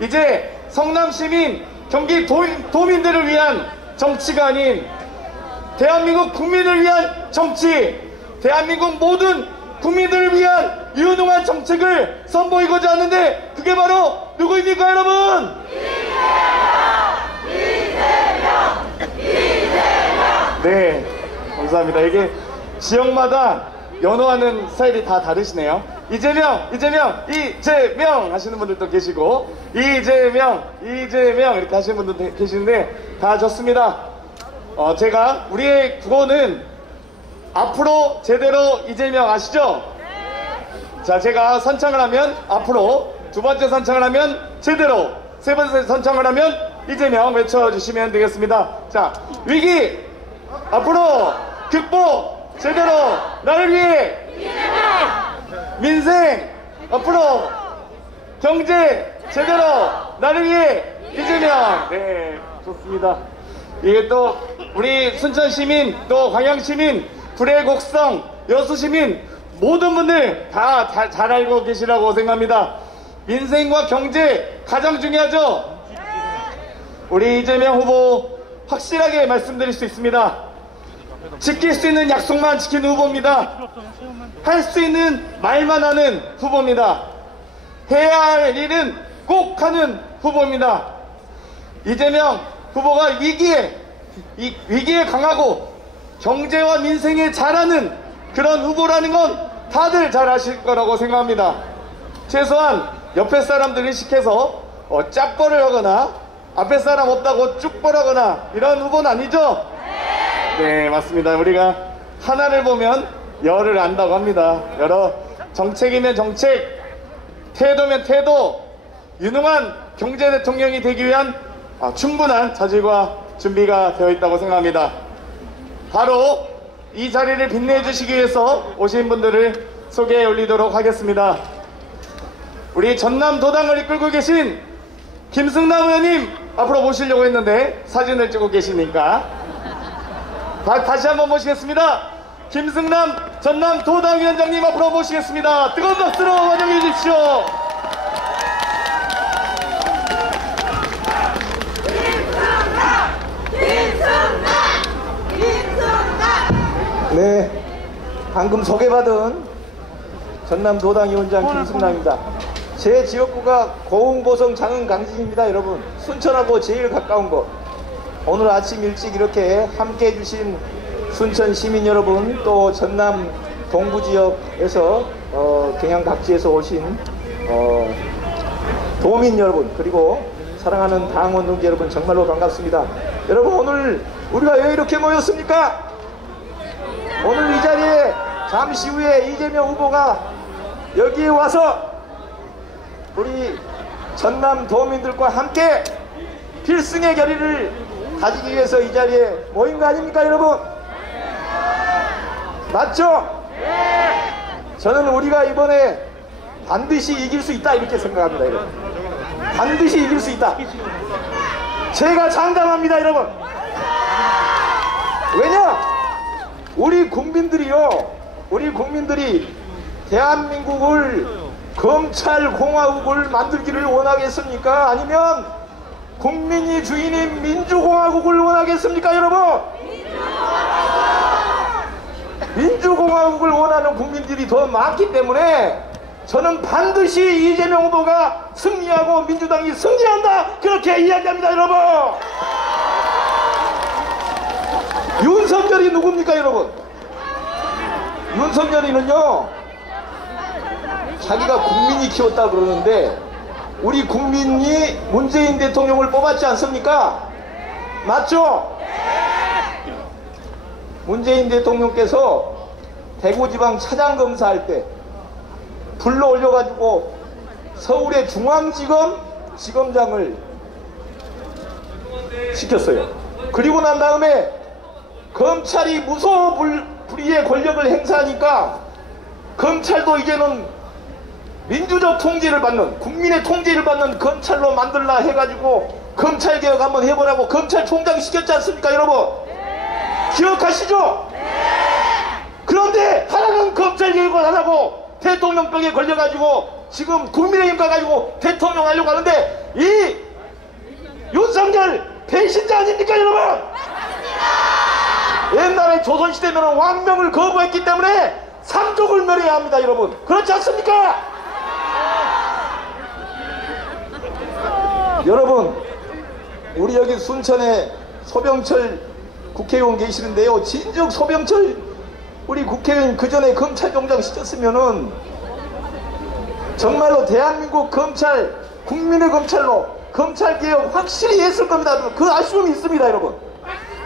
이제 성남 시민, 경기 도민들을 위한 정치가 아닌 대한민국 국민을 위한 정치, 대한민국 모든 국민들을 위한 유능한 정책을 선보이고자 하는데 그게 바로 누구입니까, 여러분? 이재명! 네, 감사합니다. 이게 지역마다 연호하는 스타일이 다 다르시네요. 이재명 하시는 분들도 계시고, 이재명 이렇게 하시는 분들도 계시는데 다 좋습니다. 제가 우리의 구호는 앞으로 제대로 이재명 아시죠? 자, 제가 선창을 하면 앞으로, 두 번째 선창을 하면 제대로, 세 번째 선창을 하면 이재명 외쳐주시면 되겠습니다. 자, 위기 앞으로, 극복 제대로, 나를 위해 이재명! 민생 앞으로, 경제 제대로, 나를 위해 이재명! 네, 좋습니다. 이게 또 우리 순천 시민, 또 광양 시민, 구례, 곡성, 여수 시민 모든 분들 다 잘 알고 계시라고 생각합니다. 민생과 경제 가장 중요하죠. 우리 이재명 후보 확실하게 말씀드릴 수 있습니다. 지킬 수 있는 약속만 지키는 후보입니다. 할 수 있는 말만 하는 후보입니다. 해야 할 일은 꼭 하는 후보입니다. 이재명 후보가 위기에 강하고 경제와 민생에 잘하는 그런 후보라는 건 다들 잘 아실 거라고 생각합니다. 최소한 옆에 사람들 의식해서 짝벌을 하거나 앞에 사람 없다고 쭉벌하거나 이런 후보는 아니죠? 네, 맞습니다. 우리가 하나를 보면 열을 안다고 합니다. 여러 정책이면 정책, 태도면 태도, 유능한 경제 대통령이 되기 위한 충분한 자질과 준비가 되어 있다고 생각합니다. 바로 이 자리를 빛내주시기 위해서 오신 분들을 소개해 올리도록 하겠습니다. 우리 전남도당을 이끌고 계신 김승남 의원님 앞으로 모시려고 했는데 사진을 찍고 계시니까 다시 한번 모시겠습니다. 김승남 전남도당위원장님 앞으로 모시겠습니다. 뜨거운 박수로 환영해 주십시오. 네, 방금 소개받은 전남도당위원장 김승남입니다. 제 지역구가 고흥보성 장흥강진입니다. 여러분, 순천하고 제일 가까운 곳. 오늘 아침 일찍 이렇게 함께 해주신 순천 시민 여러분, 또 전남 동부지역에서 경양 각지에서 오신 도민 여러분, 그리고 사랑하는 당원 동지 여러분, 정말로 반갑습니다. 여러분, 오늘 우리가 왜 이렇게 모였습니까? 오늘 이 자리에 잠시 후에 이재명 후보가 여기에 와서 우리 전남 도민들과 함께 필승의 결의를 가지기 위해서 이 자리에 모인 거 아닙니까, 여러분? 맞죠? 저는 우리가 이번에 반드시 이길 수 있다 이렇게 생각합니다, 여러분. 반드시 이길 수 있다. 제가 장담합니다, 여러분. 왜냐? 우리 국민들이 대한민국을 검찰공화국을 만들기를 원하겠습니까? 아니면 국민이 주인인 민주공화국을 원하겠습니까, 여러분? 민주공화국을 원하는 국민들이 더 많기 때문에 저는 반드시 이재명 후보가 승리하고 민주당이 승리한다, 그렇게 이야기합니다, 여러분. 윤석열이 누굽니까, 여러분? 윤석열이는요, 자기가 국민이 키웠다 그러는데 우리 국민이 문재인 대통령을 뽑았지 않습니까? 맞죠? 문재인 대통령께서 대구지방 차장검사할 때 불러 올려가지고 서울의 중앙지검 지검장을 시켰어요. 그리고 난 다음에 검찰이 무소불위의 권력을 행사하니까 검찰도 이제는 민주적 통제를 받는, 국민의 통제를 받는 검찰로 만들라 해가지고 검찰개혁 한번 해보라고 검찰총장 시켰지 않습니까, 여러분? 기억하시죠? 그런데 하나는 검찰개혁을 안 하고 대통령병에 걸려가지고 지금 국민의힘 가가지고 대통령 하려고 하는데 이 윤석열 배신자 아닙니까 여러분? 옛날에 조선시대면 왕명을 거부했기 때문에 삼족을 멸해야 합니다 여러분. 그렇지 않습니까? 여러분, 우리 여기 순천에 소병철 국회의원 계시는데요, 진즉 소병철 우리 국회의원 그 전에 검찰총장 시켰으면은 정말로 대한민국 검찰 국민의 검찰로 검찰개혁 확실히 했을 겁니다. 그 아쉬움이 있습니다 여러분.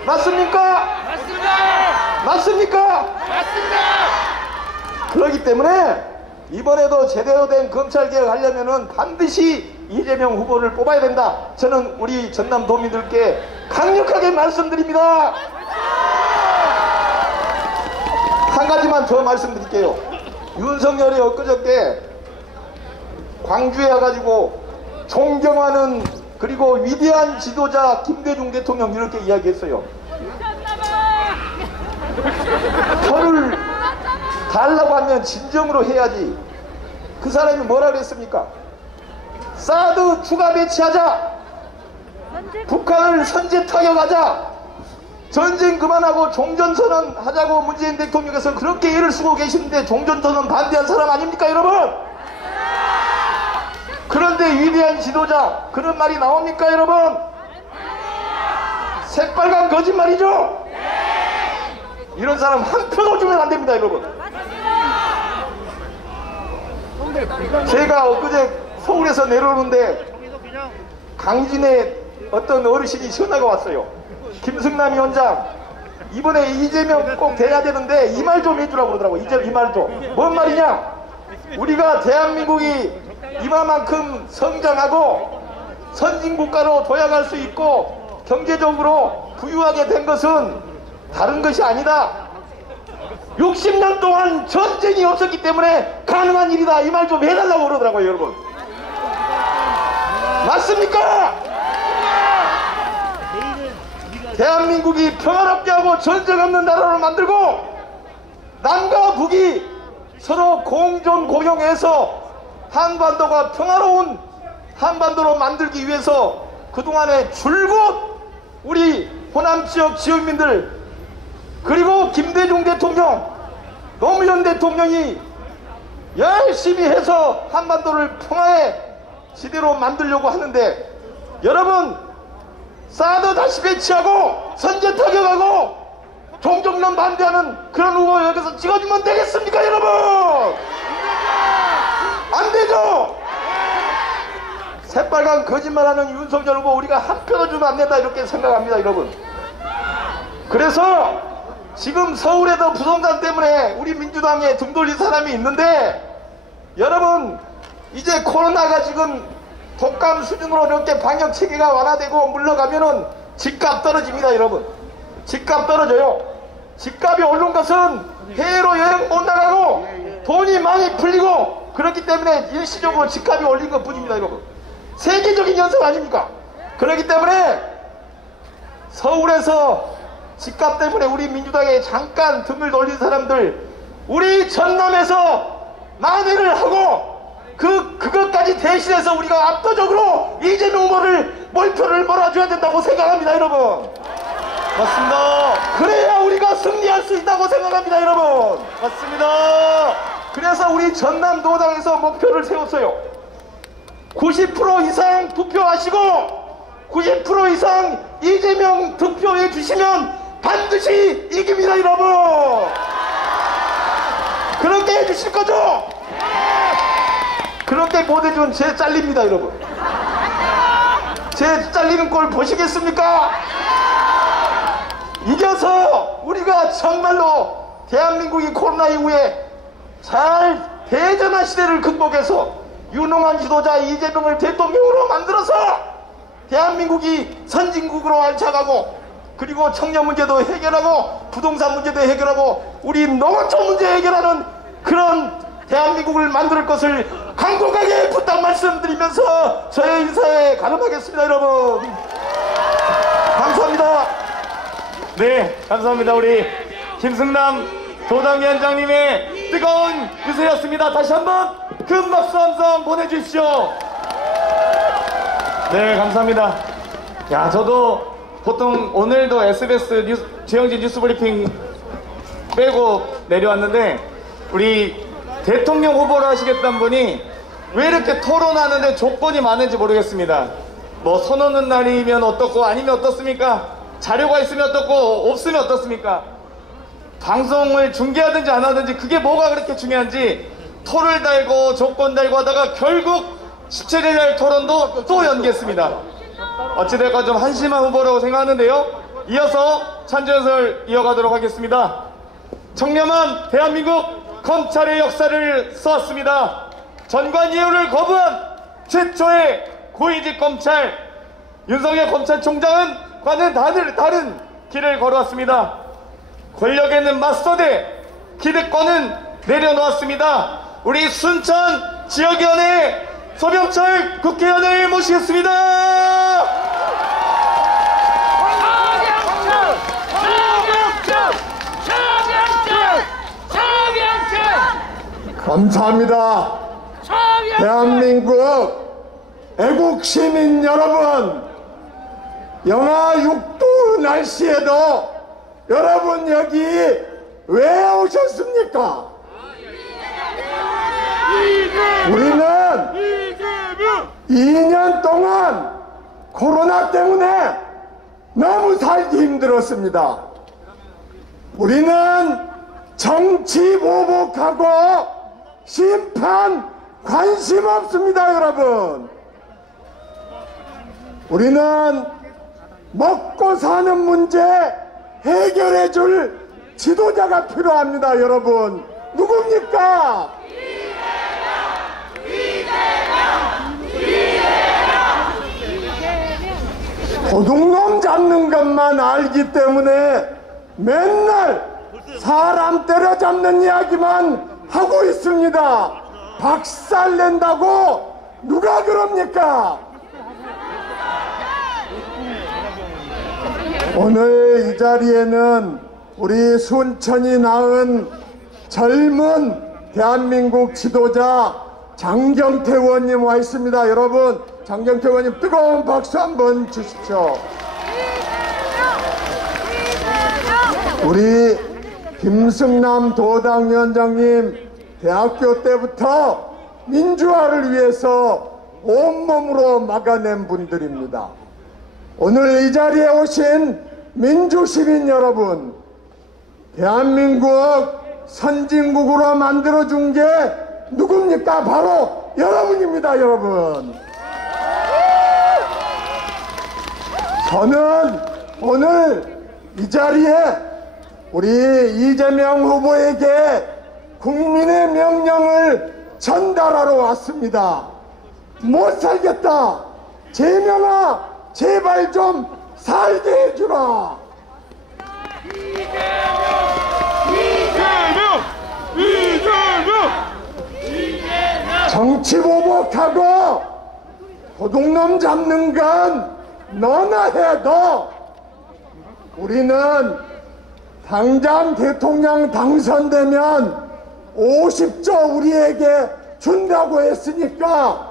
맞습니까? 맞습니다. 맞습니까? 맞습니다. 그렇기 때문에 이번에도 제대로 된 검찰개혁 하려면은 반드시 이재명 후보를 뽑아야 된다. 저는 우리 전남도민들께 강력하게 말씀드립니다. 한 가지만 더 말씀드릴게요. 윤석열이 엊그저께 광주에 와가지고 존경하는 그리고 위대한 지도자 김대중 대통령 이렇게 이야기했어요. 표를 달라고 하면 진정으로 해야지. 그 사람이 뭐라 그랬습니까? 사드 추가 배치하자, 북한을 선제 타격하자, 전쟁 그만하고 종전선언 하자고 문재인 대통령께서 그렇게 애를 쓰고 계시는데 종전선언 반대한 사람 아닙니까 여러분? 그런데 위대한 지도자 그런 말이 나옵니까 여러분? 새빨간 거짓말이죠? 이런 사람 한 표도 주면 안 됩니다 여러분. 제가 엊그제 서울에서 내려오는데 강진에 어떤 어르신이 전화가 왔어요. 김승남 위원장, 이번에 이재명 꼭 돼야 되는데 이 말 좀 해주라고 그러더라고요. 이 말 좀. 뭔 말이냐? 우리가 대한민국이 이만큼 성장하고 선진국가로 도약할 수 있고 경제적으로 부유하게 된 것은 다른 것이 아니다. 60년 동안 전쟁이 없었기 때문에 가능한 일이다. 이 말 좀 해달라고 그러더라고요 여러분. 맞습니까? 대한민국이 평화롭게 하고 전쟁 없는 나라를 만들고 남과 북이 서로 공존 고용해서 한반도가 평화로운 한반도로 만들기 위해서 그동안에 줄곧 우리 호남 지역 지역민들 그리고 김대중 대통령, 노무현 대통령이 열심히 해서 한반도를 평화의 시대로 만들려고 하는데 여러분, 사드 다시 배치하고 선제 타격하고 종족론 반대하는 그런 후보 여기서 찍어주면 되겠습니까 여러분? 안 되죠? 새빨간 거짓말하는 윤석열 후보 우리가 한 표도 주면 안 된다 이렇게 생각합니다 여러분. 그래서 지금 서울에도 부동산 때문에 우리 민주당에 등 돌린 사람이 있는데 여러분, 이제 코로나가 지금 독감 수준으로 이렇게 방역 체계가 완화되고 물러가면은 집값 떨어집니다 여러분. 집값 떨어져요. 집값이 오른 것은 해외로 여행 못 나가고 돈이 많이 풀리고 그렇기 때문에 일시적으로 집값이 올린 것 뿐입니다 여러분. 세계적인 현상 아닙니까? 그렇기 때문에 서울에서 집값 때문에 우리 민주당에 잠깐 등을 돌린 사람들, 우리 전남에서 만회를 하고 그것까지 대신해서 우리가 압도적으로 이재명 후보를 몰표를 몰아줘야 된다고 생각합니다 여러분. 맞습니다. 그래야 우리가 승리할 수 있다고 생각합니다 여러분. 맞습니다. 그래서 우리 전남도당에서 목표를 세웠어요. 90% 이상 투표하시고 90% 이상 이재명 득표해 주시면 반드시 이깁니다 여러분. 그렇게 해주실 거죠? 그렇게 못해주면 제 잘립니다 여러분. 제 잘리는 꼴 보시겠습니까? 이겨서 우리가 정말로 대한민국이 코로나 이후에 잘 대전환 시대를 극복해서 유능한 지도자 이재명을 대통령으로 만들어서 대한민국이 선진국으로 안착하고 그리고 청년 문제도 해결하고 부동산 문제도 해결하고 우리 농어촌 문제 해결하는 그런 대한민국을 만들 것을 강력하게 부탁 말씀드리면서 저의 인사에 가름하겠습니다 여러분. 감사합니다. 네, 감사합니다. 우리 김승남 도당위원장님의 뜨거운 유세였습니다. 다시 한번 큰 박수 함성 보내주십시오. 네, 감사합니다. 야, 저도 보통 오늘도 SBS 뉴스, 주영진 뉴스 브리핑 빼고 내려왔는데, 우리 대통령 후보를 하시겠다는 분이 왜 이렇게 토론하는데 조건이 많은지 모르겠습니다. 뭐 선언은 날이면 어떻고 아니면 어떻습니까? 자료가 있으면 어떻고 없으면 어떻습니까? 방송을 중계하든지 안 하든지 그게 뭐가 그렇게 중요한지 토를 달고 조건 달고 하다가 결국 17일 날 토론도 또 연기했습니다. 어찌될까 좀 한심한 후보라고 생각하는데요. 이어서 찬조연설 이어가도록 하겠습니다. 청렴한 대한민국 검찰의 역사를 써왔습니다. 전관예우를 거부한 최초의 고위직 검찰 윤석열 검찰총장은 과는 다른 길을 걸어왔습니다. 권력에는 맞서되 기득권은 내려놓았습니다. 우리 순천 지역위원회 소병철 국회의원을 모시겠습니다. 감사합니다. 대한민국 애국 시민 여러분, 영하 6도 날씨에도 여러분 여기 왜 오셨습니까? 우리는 2년 동안 코로나 때문에 너무 살기 힘들었습니다. 우리는 정치 보복하고 심판 관심 없습니다, 여러분. 우리는 먹고 사는 문제 해결해 줄 지도자가 필요합니다, 여러분. 누굽니까? 도둑놈 잡는 것만 알기 때문에 맨날 사람 때려잡는 이야기만 하고 있습니다. 박살 낸다고 누가 그럽니까? 오늘 이 자리에는 우리 순천이 낳은 젊은 대한민국 지도자 장경태 의원님 와 있습니다. 여러분, 장경태 의원님 뜨거운 박수 한번 주십시오. 우리 김승남 도당위원장님 대학교 때부터 민주화를 위해서 온몸으로 막아낸 분들입니다. 오늘 이 자리에 오신 민주시민 여러분, 대한민국 선진국으로 만들어준 게 누굽니까? 바로 여러분입니다, 여러분. 저는 오늘 이 자리에 우리 이재명 후보에게 국민의 명령을 전달하러 왔습니다. 못 살겠다. 재명아, 제발 좀 살게 해주라. 정치 보복하고 도둑놈 잡는 건 너나 해, 너. 우리는 당장 대통령 당선되면 50조 우리에게 준다고 했으니까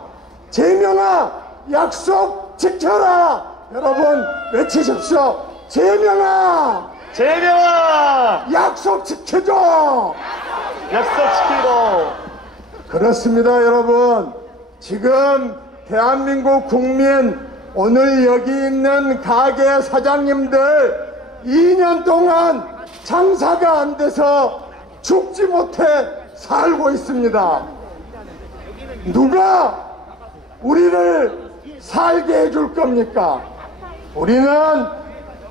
재명아, 약속 지켜라. 여러분 외치십시오. 재명아, 재명아, 약속 지켜줘. 약속 지키고. 그렇습니다, 여러분. 지금 대한민국 국민, 오늘 여기 있는 가게 사장님들 2년 동안 장사가 안 돼서 죽지 못해 살고 있습니다. 누가 우리를 살게 해줄 겁니까? 우리는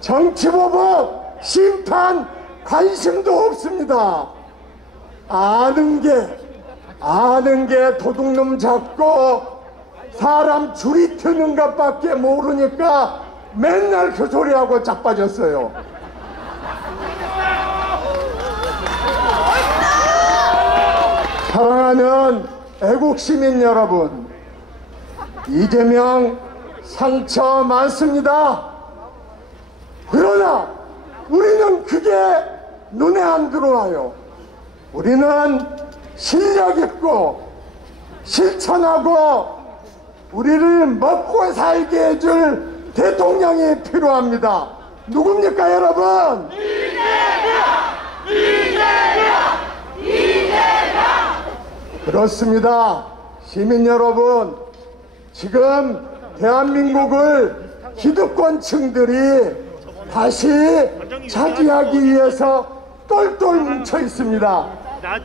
정치보복, 심판, 관심도 없습니다. 아는 게 도둑놈 잡고 사람 줄이 트는 것밖에 모르니까 맨날 그 소리하고 자빠졌어요. 사랑하는 애국시민 여러분, 이재명 상처 많습니다. 그러나 우리는 그게 눈에 안 들어와요. 우리는 실력 있고 실천하고 우리를 먹고 살게 해줄 대통령이 필요합니다. 누굽니까 여러분? 그렇습니다. 시민 여러분, 지금 대한민국을 기득권층들이 다시 차지하기 위해서 똘똘 뭉쳐 있습니다.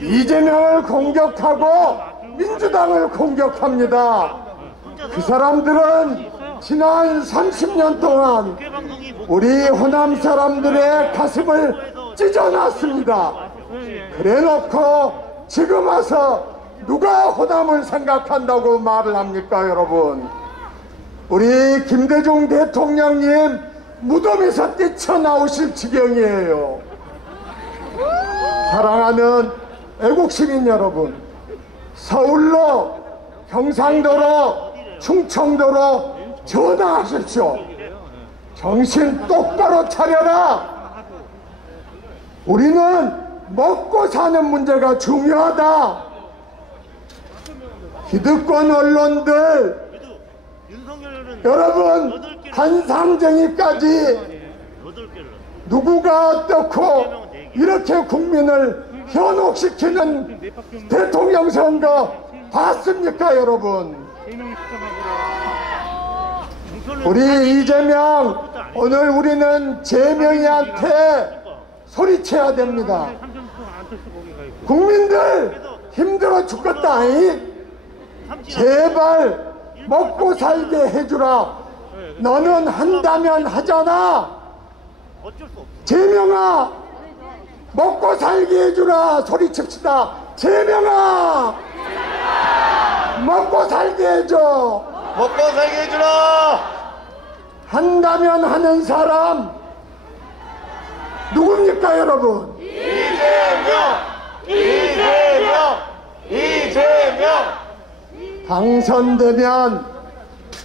이재명을 공격하고 민주당을 공격합니다. 그 사람들은 지난 30년 동안 우리 호남 사람들의 가슴을 찢어놨습니다. 그래놓고 지금 와서 누가 호남을 생각한다고 말을 합니까 여러분? 우리 김대중 대통령님 무덤에서 뛰쳐나오실 지경이에요. 사랑하는 애국시민 여러분, 서울로, 경상도로, 충청도로 전화하십시오. 정신 똑바로 차려라. 우리는 먹고 사는 문제가 중요하다. 기득권 언론들 여러분, 한상정이까지 누구가 어떻고 이렇게 국민을 현혹시키는 대통령 선거 봤습니까 여러분? 우리 이재명, 오늘 우리는 재명이한테 소리쳐야 됩니다. 국민들 힘들어 죽겠다. 제발 먹고 살게 해주라. 너는 한다면 하잖아. 재명아, 먹고 살게 해주라. 소리칩시다. 재명아, 먹고 살게 해줘. 먹고 살게 해주라. 한다면 하는 사람 누굽니까 여러분? 이재명. 당선되면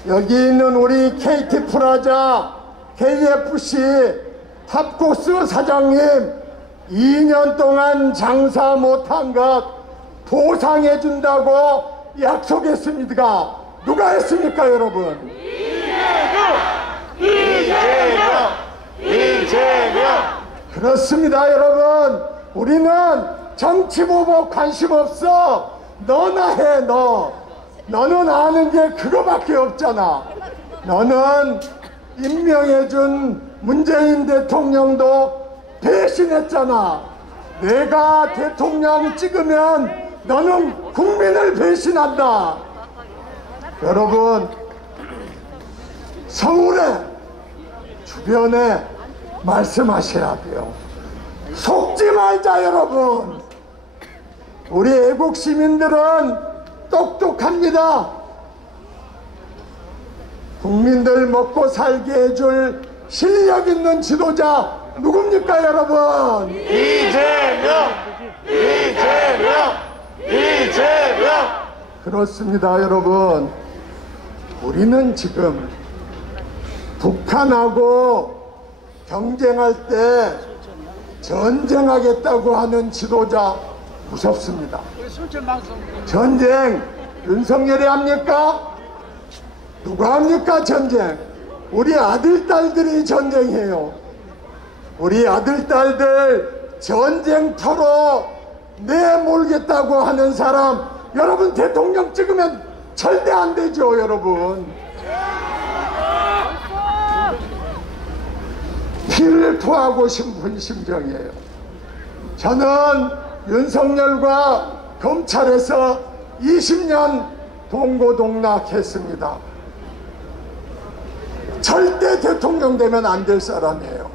여기 있는 우리 KT프라자, KFC, 탑코스 사장님 2년 동안 장사 못한 것 보상해준다고 약속했습니까? 누가 했습니까 여러분? 이재명. 그렇습니다 여러분. 우리는 정치 보복 관심 없어. 너나 해. 너는 아는 게 그거밖에 없잖아. 너는 임명해준 문재인 대통령도 배신했잖아. 내가 대통령 찍으면 너는 국민을 배신한다. 여러분, 서울에 주변에 말씀하셔야 돼요. 속지 말자 여러분. 우리 애국 시민들은 똑똑합니다. 국민들 먹고 살게 해줄 실력 있는 지도자 누굽니까 여러분? 이재명. 그렇습니다 여러분. 우리는 지금 북한하고 경쟁할 때 전쟁하겠다고 하는 지도자 무섭습니다. 전쟁 윤석열이 합니까? 누가 합니까 전쟁? 우리 아들 딸들이 전쟁해요. 우리 아들 딸들 전쟁터로 내몰겠다고 하는 사람 여러분 대통령 찍으면 절대 안 되죠 여러분. 피를 토하고 싶은 심정이에요. 저는 윤석열과 검찰에서 20년 동고동락했습니다. 절대 대통령 되면 안 될 사람이에요.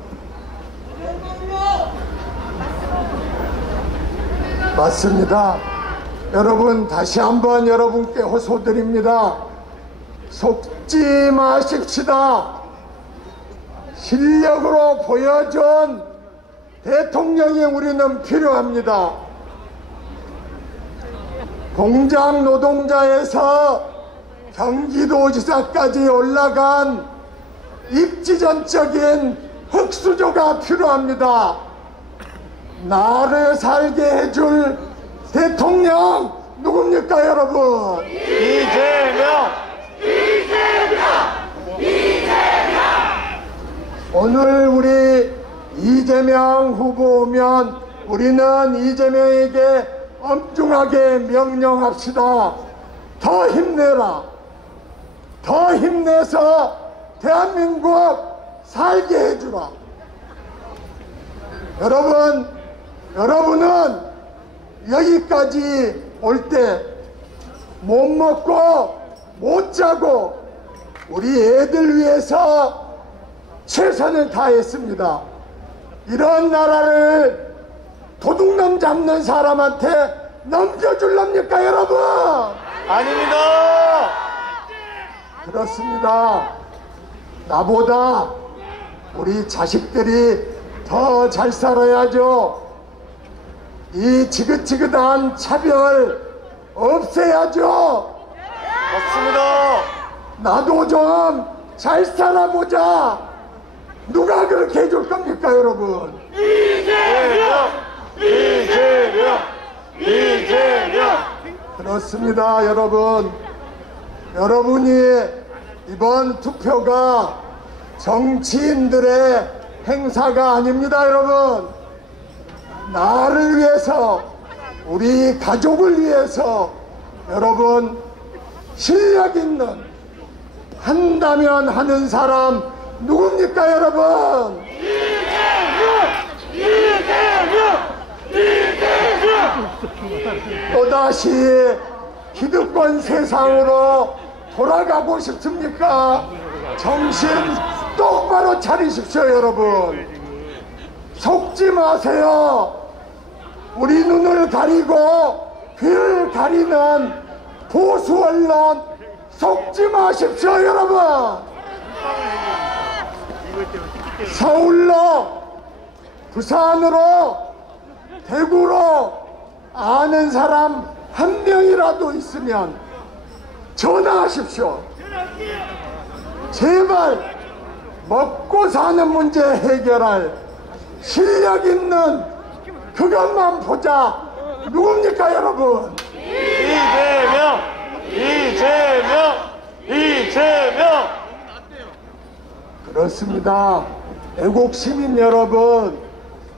맞습니다. 여러분, 다시 한번 여러분께 호소드립니다. 속지 마십시다. 실력으로 보여준 대통령이 우리는 필요합니다. 공장 노동자에서 경기도지사까지 올라간 입지전적인 흑수저가 필요합니다. 나를 살게 해줄 대통령 누굽니까 여러분? 이재명. 오늘 우리 이재명 후보 오면 우리는 이재명에게 엄중하게 명령합시다. 더 힘내라. 더 힘내서 대한민국 살게 해주라. 여러분은 여기까지 올 때 못 먹고 못 자고 우리 애들 위해서 최선을 다했습니다. 이런 나라를 도둑놈 잡는 사람한테 넘겨줄랍니까, 여러분? 아닙니다. 그렇습니다. 나보다 우리 자식들이 더 잘 살아야죠. 이 지긋지긋한 차별 없애야죠. 맞습니다. 나도 좀 잘 살아보자. 누가 그렇게 해줄 겁니까, 여러분? 이재명! 이재명! 이재명! 그렇습니다, 여러분. 여러분이 이번 투표가 정치인들의 행사가 아닙니다, 여러분. 나를 위해서, 우리 가족을 위해서 여러분 실력 있는 한다면 하는 사람 누굽니까, 여러분? 또다시 기득권 세상으로 돌아가고 싶습니까? 정신 똑바로 차리십시오, 여러분. 속지 마세요. 우리 눈을 가리고 귀를 가리는 보수 언론 속지 마십시오, 여러분. 서울로, 부산으로, 대구로 아는 사람 한 명이라도 있으면 전화하십시오. 제발 먹고 사는 문제 해결할 실력 있는 그것만 보자. 누굽니까, 여러분? 이재명! 이재명! 이재명! 그렇습니다. 애국 시민 여러분,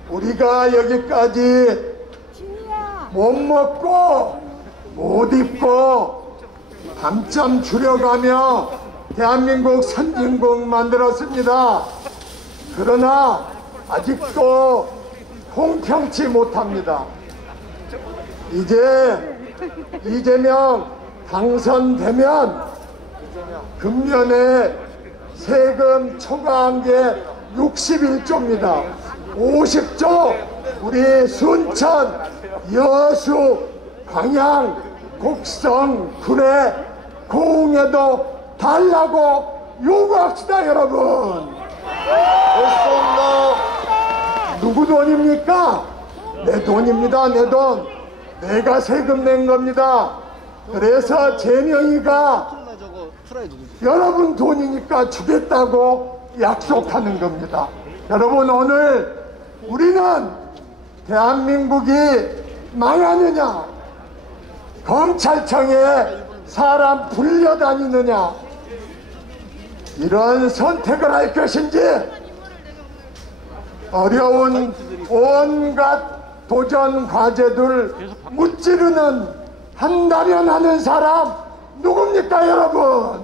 우리가 여기까지 못 먹고 못 입고 밤잠 줄여가며 대한민국 선진국 만들었습니다. 그러나 아직도 통평치 못합니다. 이제 이재명 당선되면 금년에 세금 초과한 게 61조입니다. 50조 우리 순천, 여수, 광양, 곡성, 구례, 고흥에도 달라고 요구합시다, 여러분. 됐습니다. 누구 돈입니까? 내 돈입니다, 내 돈. 내가 세금 낸 겁니다. 그래서 재명이가 여러분 돈이니까 주겠다고 약속하는 겁니다. 여러분, 오늘 우리는 대한민국이 망하느냐, 검찰청에 사람 불려다니느냐, 이런 선택을 할 것인지, 어려운 온갖 도전 과제들 무찌르는 한다면 하는 사람 누굽니까, 여러분?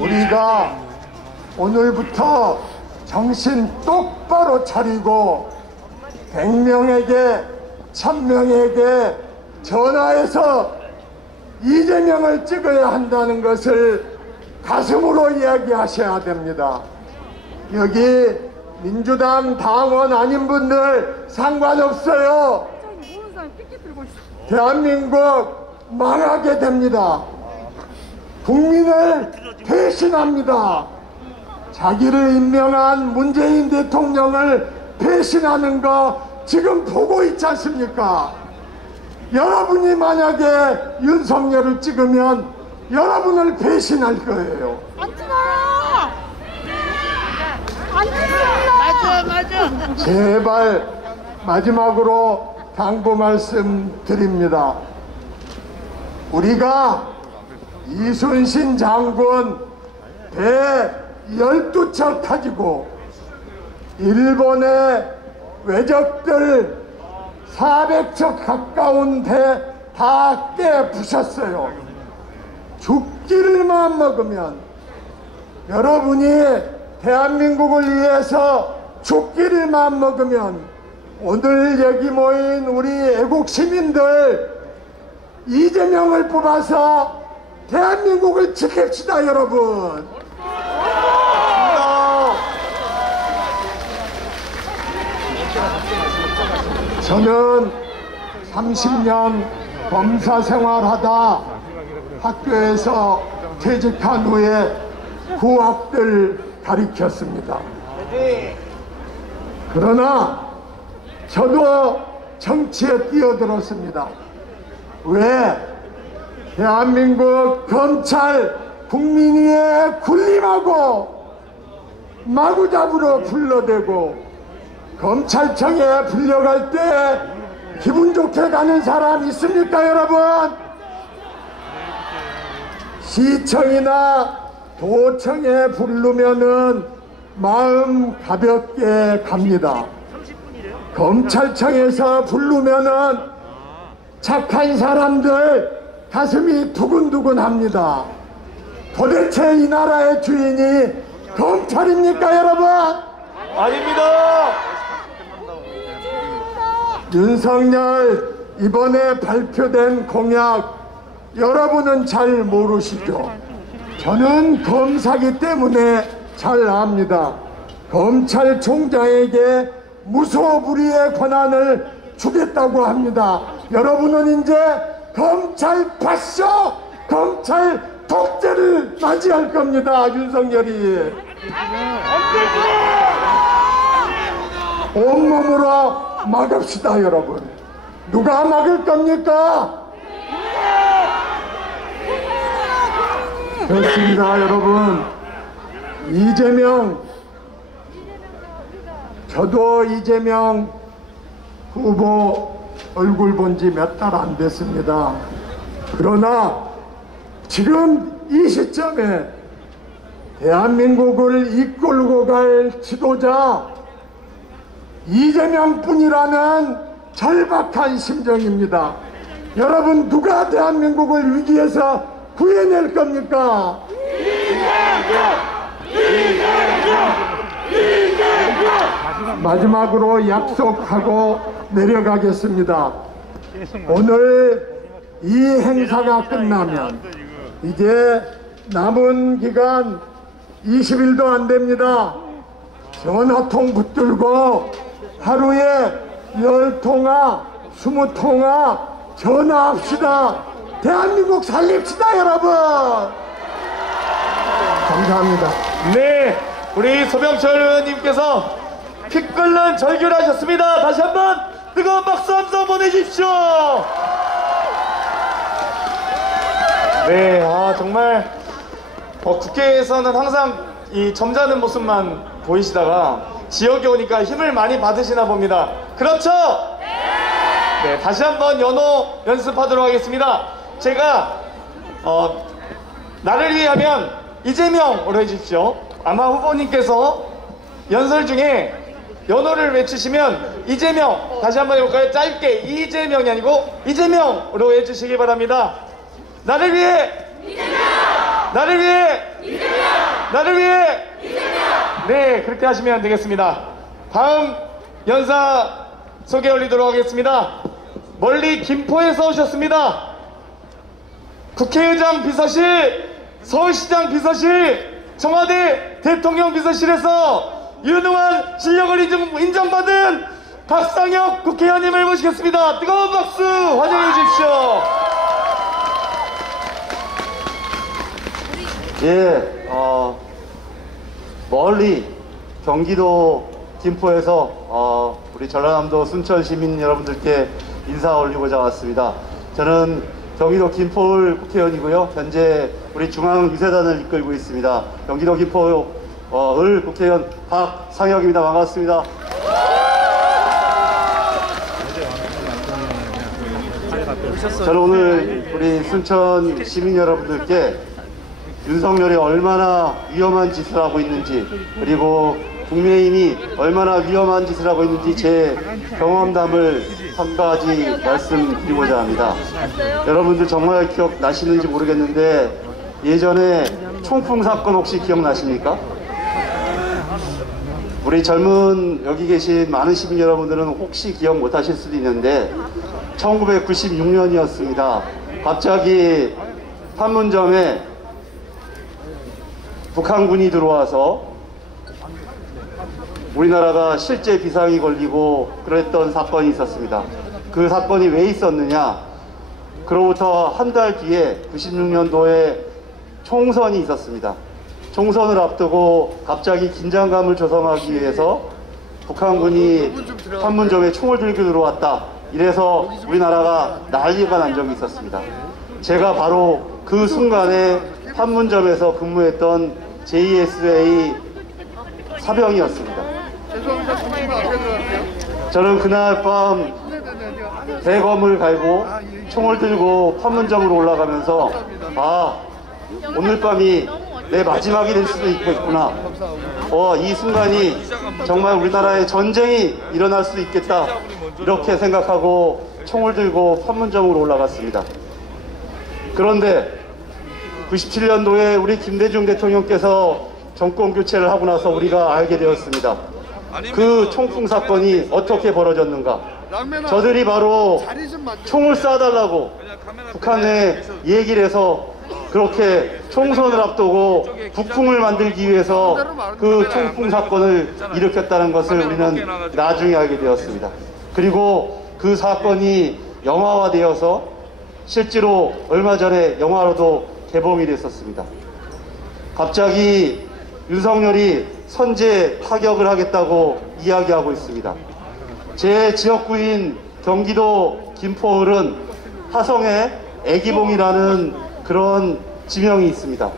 우리가 오늘부터 정신 똑바로 차리고 100명에게 1000명에게 전화해서 이재명을 찍어야 한다는 것을 가슴으로 이야기하셔야 됩니다. 여기 민주당 당원 아닌 분들 상관없어요. 대한민국 망하게 됩니다. 국민을 배신합니다. 자기를 임명한 문재인 대통령을 배신하는 거 지금 보고 있지 않습니까? 여러분이 만약에 윤석열을 찍으면 여러분을 배신할 거예요. 앉지 마! 앉지 마! 맞아. 제발 마지막으로 당부 말씀 드립니다. 우리가 이순신 장군 배 12척 가지고 일본의 외적들 400척 가까운 배 다 깨부셨어요. 죽기를만 먹으면, 여러분이 대한민국을 위해서 죽기를만 먹으면 오늘 여기 모인 우리 애국 시민들 이재명을 뽑아서 대한민국을 지킵시다, 여러분. 저는 30년 검사 생활하다 학교에서 퇴직한 후에 구학들 가르쳤습니다. 그러나 저도 정치에 뛰어들었습니다. 왜? 대한민국 검찰 국민위에 군림하고 마구잡이로 불러대고 검찰청에 불려갈 때 기분 좋게 가는 사람 있습니까, 여러분? 시청이나 도청에 부르면은 마음 가볍게 갑니다. 검찰청에서 부르면은 착한 사람들 가슴이 두근두근 합니다. 도대체 이 나라의 주인이 검찰입니까, 여러분? 아닙니다. 윤석열 이번에 발표된 공약 여러분은 잘 모르시죠? 저는 검사기 때문에 잘 압니다. 검찰총장에게 무소불위의 권한을 주겠다고 합니다. 여러분은 이제 검찰 파쇼, 검찰 독재를 맞이할 겁니다. 윤석열이 온몸으로 막읍시다, 여러분. 누가 막을 겁니까? 그렇습니다, 여러분. 이재명, 저도 이재명 후보 얼굴 본 지 몇 달 안 됐습니다. 그러나 지금 이 시점에 대한민국을 이끌고 갈 지도자 이재명뿐이라는 절박한 심정입니다. 여러분, 누가 대한민국을 위기에서 구해낼 겁니까? 마지막으로 약속하고 내려가겠습니다. 오늘 이 행사가 끝나면 이제 남은 기간 20일도 안 됩니다. 전화통 붙들고 하루에 10통화, 20통화 전화합시다. 대한민국 살립시다, 여러분. 감사합니다. 네, 우리 소병철 의원님께서 피 끓는 절규를 하셨습니다. 다시 한번 뜨거운 박수 함성 보내주십시오. 네, 정말 국회에서는 항상 이 점잖은 모습만 보이시다가 지역에 오니까 힘을 많이 받으시나 봅니다. 그렇죠? 네, 다시 한번 연호 연습하도록 하겠습니다. 제가 나를 위해 하면 이재명으로 해주십시오. 아마 후보님께서 연설 중에 연호를 외치시면 이재명, 다시 한번 해볼까요? 짧게 이재명이 아니고 이재명으로 해주시기 바랍니다. 나를 위해 이재명! 나를 위해 이재명! 나를 위해 이재명! 네, 그렇게 하시면 되겠습니다. 다음 연사 소개 올리도록 하겠습니다. 멀리 김포에서 오셨습니다. 국회의장 비서실, 서울시장 비서실, 청와대 대통령 비서실에서 유능한 실력을 인정받은 박상혁 국회의원님을 모시겠습니다. 뜨거운 박수 환영해 주십시오. 예, 멀리 경기도 김포에서 우리 전라남도 순천 시민 여러분들께 인사 올리고자 왔습니다. 저는 경기도 김포을 국회의원이고요. 현재 우리 중앙유세단을 이끌고 있습니다. 경기도 김포을 국회의원 박상혁입니다. 반갑습니다. 저는 오늘 우리 순천 시민 여러분들께 윤석열이 얼마나 위험한 짓을 하고 있는지, 그리고 국민의힘이 얼마나 위험한 짓을 하고 있는지 제 경험담을 한 가지 말씀드리고자 합니다. 여러분들 정말 기억나시는지 모르겠는데 예전에 총풍 사건 혹시 기억나십니까? 우리 젊은 여기 계신 많은 시민 여러분들은 혹시 기억 못하실 수도 있는데 1996년이었습니다. 갑자기 판문점에 북한군이 들어와서 우리나라가 실제 비상이 걸리고 그랬던 사건이 있었습니다. 그 사건이 왜 있었느냐? 그로부터 한 달 뒤에 96년도에 총선이 있었습니다. 총선을 앞두고 갑자기 긴장감을 조성하기 위해서 북한군이 판문점에 총을 들고 들어왔다. 이래서 우리나라가 난리가 난 적이 있었습니다. 제가 바로 그 순간에 판문점에서 근무했던 JSA 사병이었습니다. 저는 그날 밤 대검을 갈고 총을 들고 판문점으로 올라가면서 오늘 밤이 내 마지막이 될 수도 있겠구나. 이 순간이 정말 우리나라에 전쟁이 일어날 수도 있겠다. 이렇게 생각하고 총을 들고 판문점으로 올라갔습니다. 그런데 97년도에 우리 김대중 대통령께서 정권 교체를 하고 나서 우리가 알게 되었습니다. 그 총풍 사건이 어떻게 벌어졌는가? 저들이 바로 총을 쏴달라고 북한에 얘기를 해서 그렇게 총선을 앞두고 북풍을 만들기 위해서 그 총풍 사건을 일으켰다는 것을 우리는 나중에 알게 되었습니다. 그리고 그 사건이 영화화되어서 실제로 얼마 전에 영화로도 개봉이 됐었습니다. 갑자기 윤석열이 선제 타격을 하겠다고 이야기하고 있습니다. 제 지역구인 경기도 김포을은 화성에 애기봉이라는 그런 지명이 있습니다.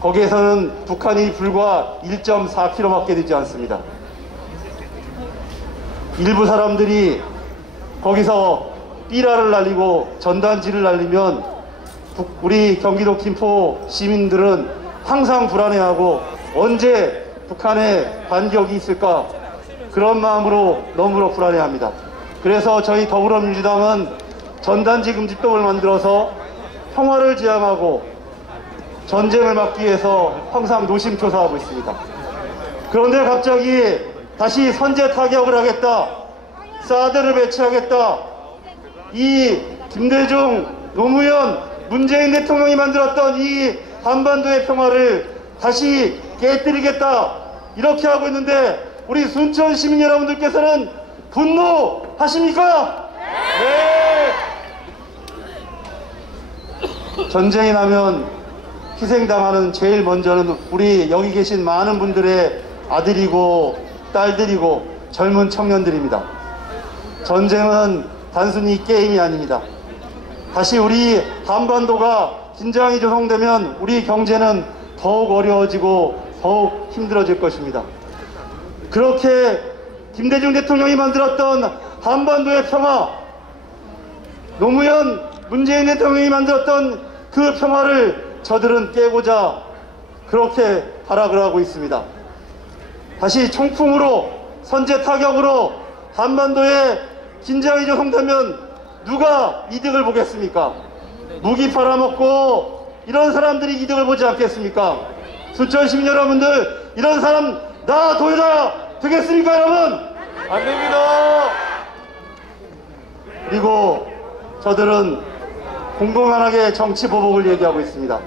거기에서는 북한이 불과 1.4km밖에 되지 않습니다. 일부 사람들이 거기서 삐라를 날리고 전단지를 날리면 우리 경기도 김포 시민들은 항상 불안해하고 언제 북한의 반격이 있을까 그런 마음으로 너무나 불안해합니다. 그래서 저희 더불어민주당은 전단지 금지법을 만들어서 평화를 지향하고 전쟁을 막기 위해서 항상 노심초사하고 있습니다. 그런데 갑자기 다시 선제 타격을 하겠다, 사드를 배치하겠다, 이 김대중, 노무현, 문재인 대통령이 만들었던 이 한반도의 평화를 다시 깨뜨리겠다, 이렇게 하고 있는데 우리 순천 시민 여러분들께서는 분노하십니까? 네! 전쟁이 나면 희생당하는 제일 먼저는 우리 여기 계신 많은 분들의 아들이고 딸들이고 젊은 청년들입니다. 전쟁은 단순히 게임이 아닙니다. 다시 우리 한반도가 긴장이 조성되면 우리 경제는 더욱 어려워지고 더욱 힘들어질 것입니다. 그렇게 김대중 대통령이 만들었던 한반도의 평화, 노무현, 문재인 대통령이 만들었던 그 평화를 저들은 깨고자 그렇게 발악을 하고 있습니다. 다시 총풍으로, 선제 타격으로 한반도에 긴장이 조성되면 누가 이득을 보겠습니까? 무기 팔아먹고 이런 사람들이 이득을 보지 않겠습니까? 순천 시민 여러분들, 이런 사람 놔둬야 되겠습니까, 여러분? 안 됩니다. 그리고 저들은 공공연하게 정치 보복을 얘기하고 있습니다.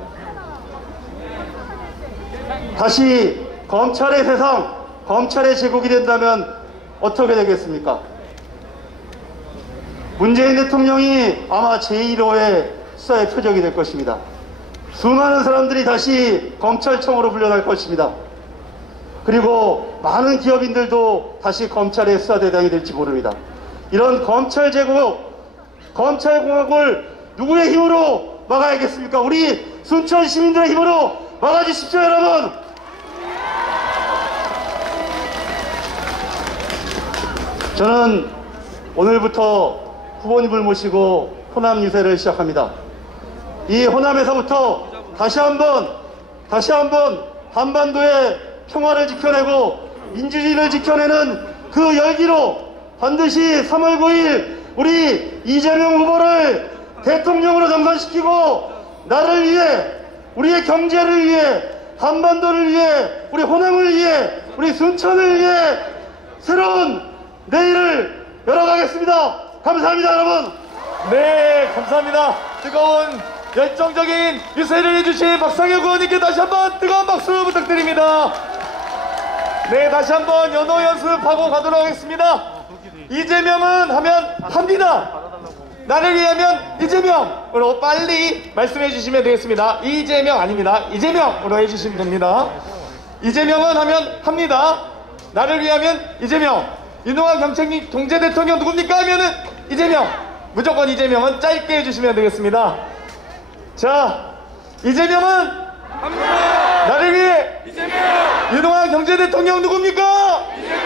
다시 검찰의 세상, 검찰의 제국이 된다면 어떻게 되겠습니까? 문재인 대통령이 아마 제1호의 수사의 표적이 될 것입니다. 수많은 사람들이 다시 검찰청으로 불려날 것입니다. 그리고 많은 기업인들도 다시 검찰의 수사 대상이 될지 모릅니다. 이런 검찰 제국, 검찰공화국을 누구의 힘으로 막아야겠습니까? 우리 순천 시민들의 힘으로 막아주십시오, 여러분! 저는 오늘부터 후보님을 모시고 호남 유세를 시작합니다. 이 호남에서부터 다시 한번 한반도의 평화를 지켜내고 민주주의를 지켜내는 그 열기로 반드시 3월 9일 우리 이재명 후보를 대통령으로 당선시키고 나를 위해, 우리의 경제를 위해, 한반도를 위해, 우리 호남을 위해, 우리 순천을 위해 새로운 내일을 열어가겠습니다. 감사합니다, 여러분. 네, 감사합니다. 뜨거운 열정적인 유세를 해주신 박상혁 의원님께 다시 한번 뜨거운 박수 부탁드립니다. 네, 다시 한번 연호 연습하고 가도록 하겠습니다. 이재명은 하면 합니다. 나를 위하면 이재명으로 빨리 말씀해 주시면 되겠습니다. 이재명 아닙니다. 이재명으로 해주시면 됩니다. 이재명은 하면 합니다. 나를 위하면 이재명. 윤호환 경제대통령 누굽니까 하면은 이재명. 무조건 이재명은 짧게 해주시면 되겠습니다. 자, 이재명은 합니다. 나를 위해 이재명. 윤호환 경제대통령 누굽니까? 이재명.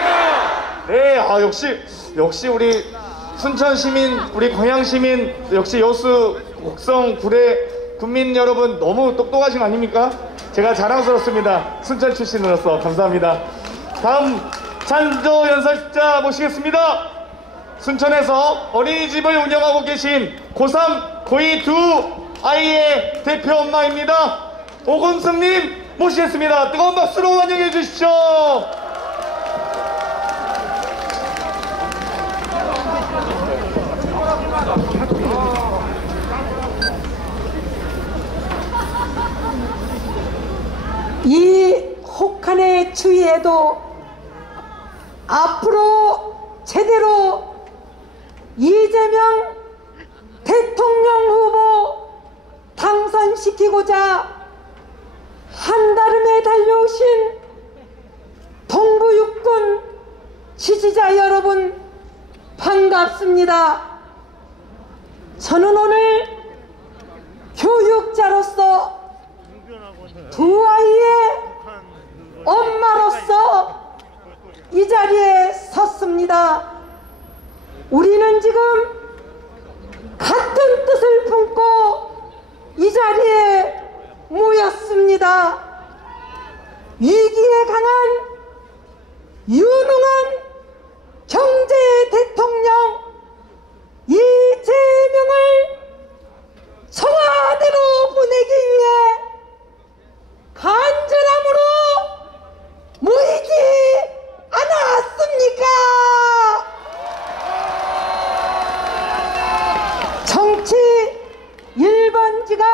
네, 역시 우리 순천 시민, 우리 광양 시민, 역시 여수, 곡성, 구례 군민 여러분 너무 똑똑하신 거 아닙니까? 제가 자랑스럽습니다. 순천 출신으로서 감사합니다. 다음 찬조 연설자 모시겠습니다. 순천에서 어린이집을 운영하고 계신 고3, 고2 두 아이의 대표 엄마입니다. 오금숙님 모시겠습니다. 뜨거운 박수로 환영해 주십시오. 이 혹한의 추위에도 앞으로 제대로 이재명 대통령 후보 당선시키고자 한달음에 달려오신 동부 육군 지지자 여러분 반갑습니다. 저는 오늘 교육자로서 두 아이의 엄마로서 이 자리에 섰습니다. 우리는 지금 같은 뜻을 품고 이 자리에 모였습니다. 위기에 강한 유능한 경제 대통령 이재명을 청와대로 보내기 위해 간절함으로 모이지 않았습니까? 정치 1번지가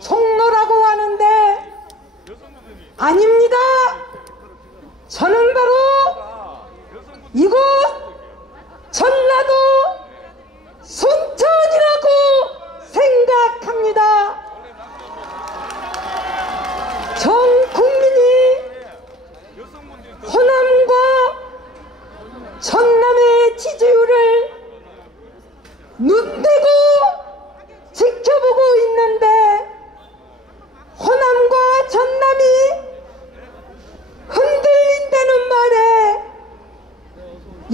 총로라고 하는데 아닙니다. 저는 바로 이곳 전라도 순천이라고 생각합니다. 전 국민이 호남과 전남의 지지율을 눈대고 지켜보고 있는데 호남과 전남이 흔들린다는 말에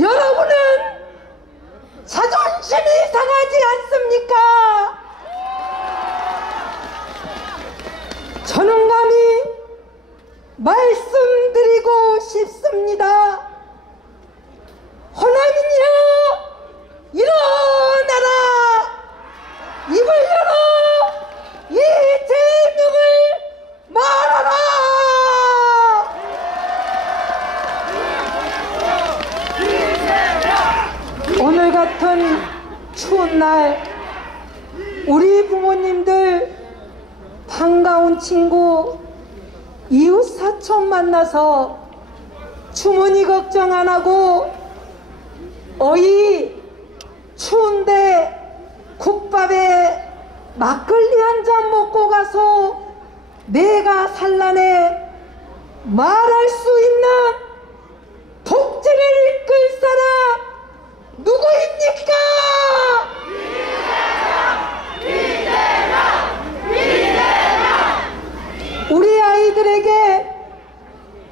여러분은 자존심이 상하지 않습니까? 저는 감히 말씀드리고 싶습니다. 호남이여 일어나라. 입을 열어 이재명을 말하라. 오늘 같은 추운 날 우리 부모님들 반가운 친구 이웃 사촌 만나서 주머니 걱정 안 하고 어이 추운데 국밥에 막걸리 한 잔 먹고 가서 내가 산란에 말할 수 있는 독재를 이끌 사람 누구입니까? 우리 아이들에게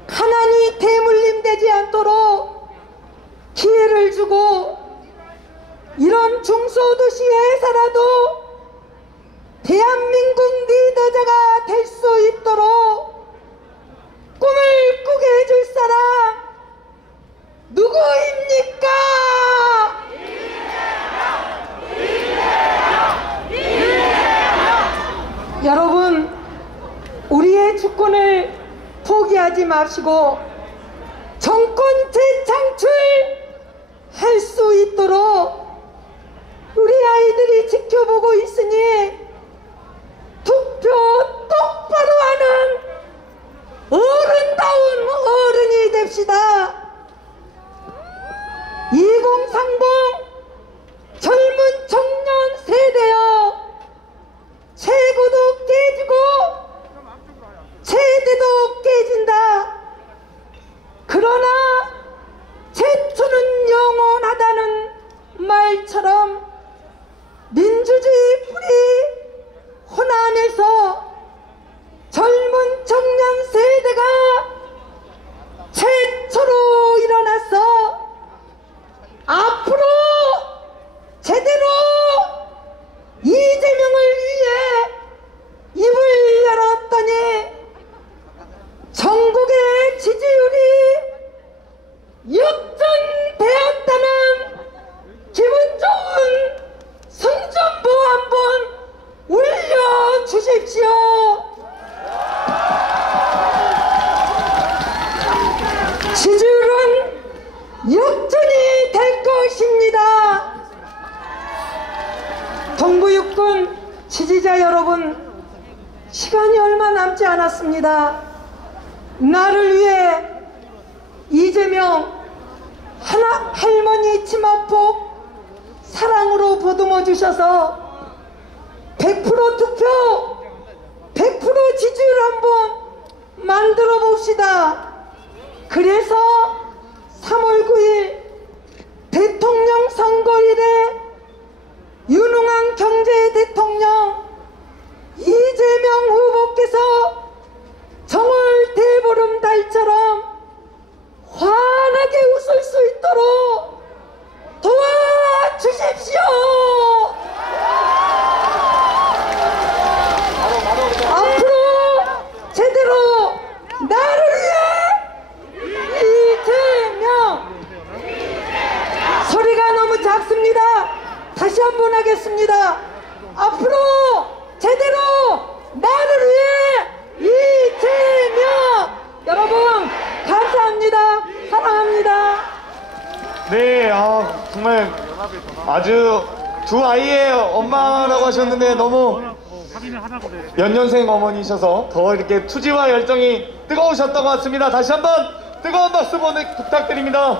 가난이 대물림되지 않도록 기회를 주고 이런 중소도시에 살아도 여러분, 우리의 주권을 포기하지 마시고 정권 재창출할 수 있도록 우리 아이들이 지켜보고 있으니 투표 똑바로 하는 어른다운 어른이 됩시다. 2030 젊은 청년 세대여, 최고도 깨지고 최대도 깨진다. 그러나 최초는 영원하다는 말처럼 민주주의 뿌리 호남에서 젊은 청년 세대가 최초로 일어나서 앞으로 제대로 이재명을 위해 입을 열었더니 전국의 지지율이 역전되었다는 기분 좋은 승전보 한번 울려주십시오. 지지율은 역전이 될 것입니다. 동부육군 지지자 여러분, 시간이 얼마 남지 않았습니다. 나를 위해 이재명 할머니 치마폭 사랑으로 보듬어 주셔서 100% 투표, 100% 지지율 한번 만들어 봅시다. 그래서 3월 9일 대통령 선거일에 유능한 경제 대통령 이재명 후보께서 정월 대보름달처럼 환하게 웃을 수 있도록 도와주십시오. 앞으로 제대로 나를 위해 이재명. 소리가 너무 작습니다. 다시 한번 하겠습니다. 앞으로 제대로 나를 위해 이재명. 여러분 감사합니다. 사랑합니다. 네, 정말 아주 두 아이의 엄마라고 하셨는데 너무 연년생 어머니셔서 더 이렇게 투지와 열정이 뜨거우셨던 것 같습니다. 다시 한번 뜨거운 박수 부탁드립니다.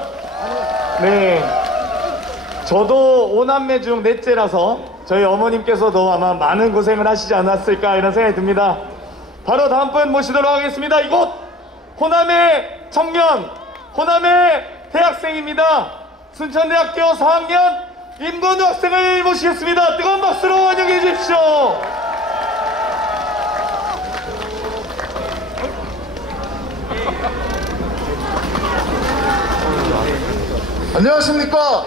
네, 저도 5남매 중 넷째라서 저희 어머님께서도 아마 많은 고생을 하시지 않았을까 이런 생각이 듭니다. 바로 다음 분 모시도록 하겠습니다. 이곳 호남의 청년, 호남의 대학생입니다. 순천대학교 4학년 임건우 학생을 모시겠습니다. 뜨거운 박수로 환영해 주십시오. 안녕하십니까.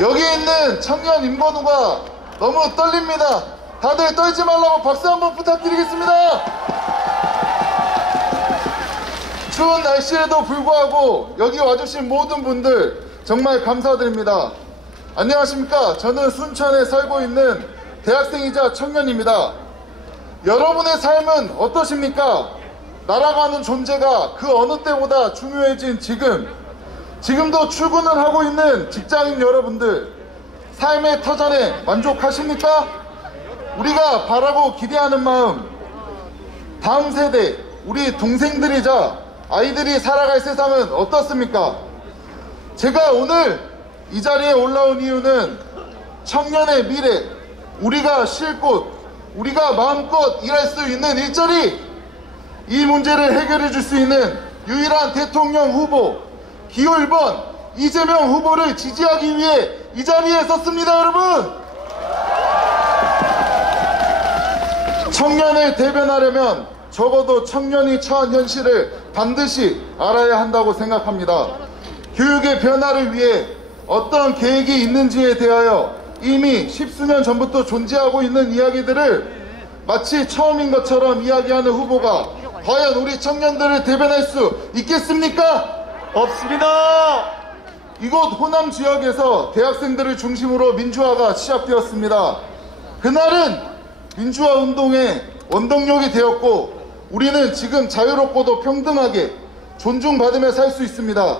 여기 있는 청년 임건우가 너무 떨립니다. 다들 떨지 말라고 박수 한번 부탁드리겠습니다. 추운 날씨에도 불구하고 여기 와주신 모든 분들 정말 감사드립니다. 안녕하십니까. 저는 순천에 살고 있는 대학생이자 청년입니다. 여러분의 삶은 어떠십니까? 나라가는 존재가 그 어느 때보다 중요해진 지금도 출근을 하고 있는 직장인 여러분들, 삶의 터전에 만족하십니까? 우리가 바라고 기대하는 마음, 다음 세대, 우리 동생들이자 아이들이 살아갈 세상은 어떻습니까? 제가 오늘 이 자리에 올라온 이유는 청년의 미래, 우리가 쉴 곳, 우리가 마음껏 일할 수 있는 일자리, 이 문제를 해결해 줄 수 있는 유일한 대통령 후보 기호 1번 이재명 후보를 지지하기 위해 이 자리에 섰습니다. 여러분, 청년을 대변하려면 적어도 청년이 처한 현실을 반드시 알아야 한다고 생각합니다. 교육의 변화를 위해 어떤 계획이 있는지에 대하여 이미 십수년 전부터 존재하고 있는 이야기들을 마치 처음인 것처럼 이야기하는 후보가 과연 우리 청년들을 대변할 수 있겠습니까? 없습니다. 이곳 호남 지역에서 대학생들을 중심으로 민주화가 시작되었습니다. 그날은 민주화 운동의 원동력이 되었고 우리는 지금 자유롭고도 평등하게 존중받으며 살 수 있습니다.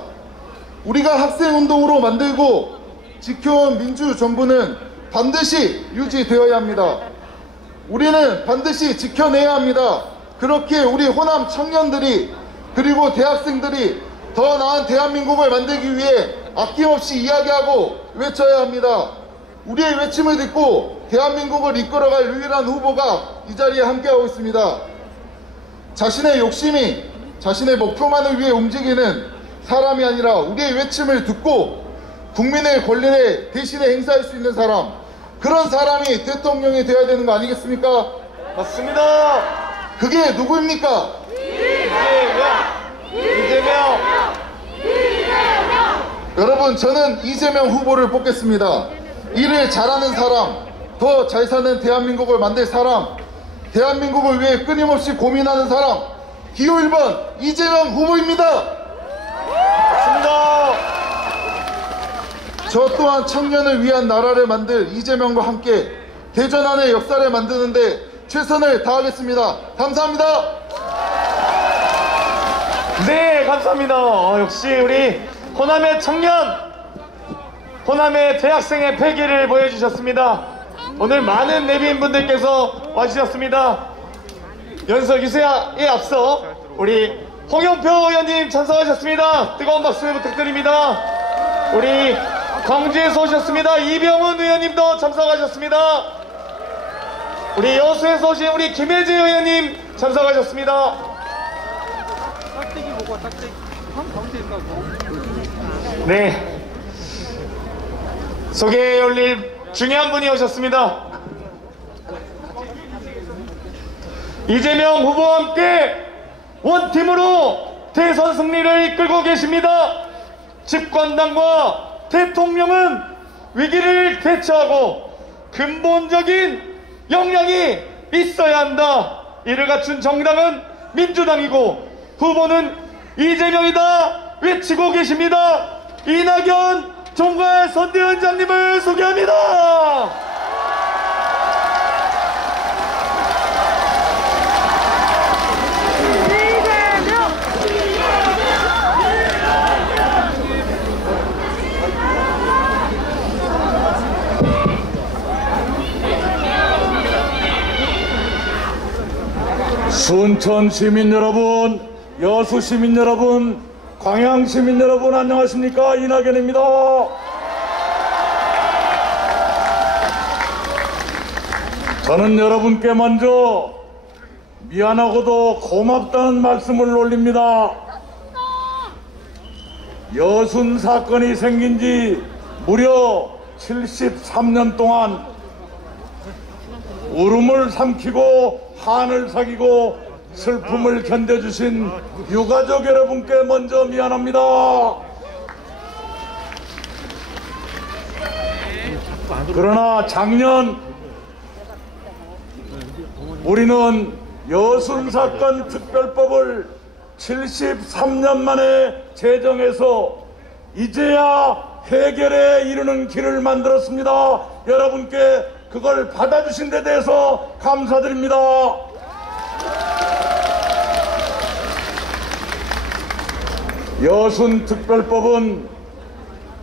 우리가 학생운동으로 만들고 지켜온 민주정부는 반드시 유지되어야 합니다. 우리는 반드시 지켜내야 합니다. 그렇게 우리 호남 청년들이 그리고 대학생들이 더 나은 대한민국을 만들기 위해 아낌없이 이야기하고 외쳐야 합니다. 우리의 외침을 듣고 대한민국을 이끌어갈 유일한 후보가 이 자리에 함께하고 있습니다. 자신의 욕심이 자신의 목표만을 위해 움직이는 사람이 아니라 우리의 외침을 듣고 국민의 권리를 대신에 행사할 수 있는 사람, 그런 사람이 대통령이 되어야 되는 거 아니겠습니까? 맞습니다. 그게 누구입니까? 이재명. 여러분, 저는 이재명 후보를 뽑겠습니다. 일을 잘하는 사람, 더 잘 사는 대한민국을 만들 사람, 대한민국을 위해 끊임없이 고민하는 사람, 기호 1번 이재명 후보입니다. 맞습니다. 저 또한 청년을 위한 나라를 만들 이재명과 함께 대전환의 역사를 만드는데 최선을 다하겠습니다. 감사합니다. 네, 감사합니다. 역시 우리 호남의 청년, 호남의 대학생의 패기를 보여주셨습니다. 오늘 많은 내빈분들께서 와주셨습니다. 연석 유세에 앞서 우리 홍영표 의원님 참석하셨습니다. 뜨거운 박수 부탁드립니다. 우리 광주에서 오셨습니다. 이병훈 의원님도 참석하셨습니다. 우리 여수에서 오신 우리 김혜재 의원님 참석하셨습니다. 네, 소개에 올릴 중요한 분이 오셨습니다. 이재명 후보와 함께 원팀으로 대선 승리를 이끌고 계십니다. 집권당과 대통령은 위기를 대처하고 근본적인 역량이 있어야 한다. 이를 갖춘 정당은 민주당이고 후보는 이재명이다 외치고 계십니다. 이낙연 총괄 선대위원장님을 소개합니다. 순천 시민 여러분, 여수 시민 여러분, 광양 시민 여러분 안녕하십니까? 이낙연입니다. 저는 여러분께 먼저 미안하고도 고맙다는 말씀을 올립니다. 여순 사건이 생긴 지 무려 73년 동안 울음을 삼키고 한을 사귀고 슬픔을 견뎌주신 유가족 여러분께 먼저 미안합니다. 그러나 작년 우리는 여순사건 특별법을 73년 만에 제정해서 이제야 해결에 이르는 길을 만들었습니다. 여러분께 그걸 받아주신 데 대해서 감사드립니다. 여순특별법은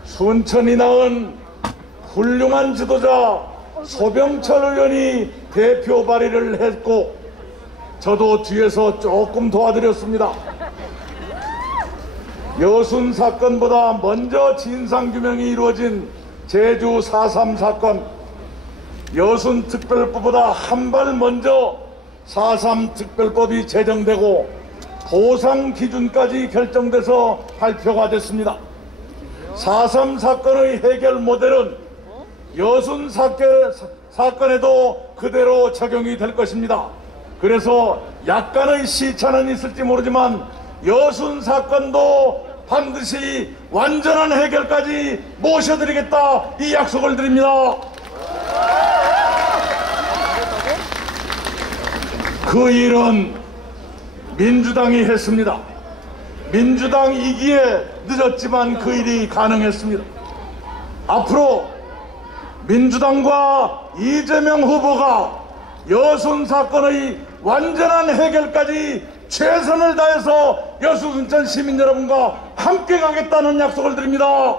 순천이 낳은 훌륭한 지도자 소병철 의원이 대표 발의를 했고 저도 뒤에서 조금 도와드렸습니다. 여순 사건보다 먼저 진상규명이 이루어진 제주 4.3 사건, 여순 특별법보다 한 발 먼저 4.3 특별법이 제정되고 보상 기준까지 결정돼서 발표가 됐습니다. 4.3 사건의 해결 모델은 여순 사건에도 그대로 적용이 될 것입니다. 그래서 약간의 시차는 있을지 모르지만 여순 사건도 반드시 완전한 해결까지 모셔드리겠다, 이 약속을 드립니다. 그 일은 민주당이 했습니다. 민주당이기에 늦었지만 그 일이 가능했습니다. 앞으로 민주당과 이재명 후보가 여순 사건의 완전한 해결까지 최선을 다해서 여수 순천 시민 여러분과 함께 가겠다는 약속을 드립니다.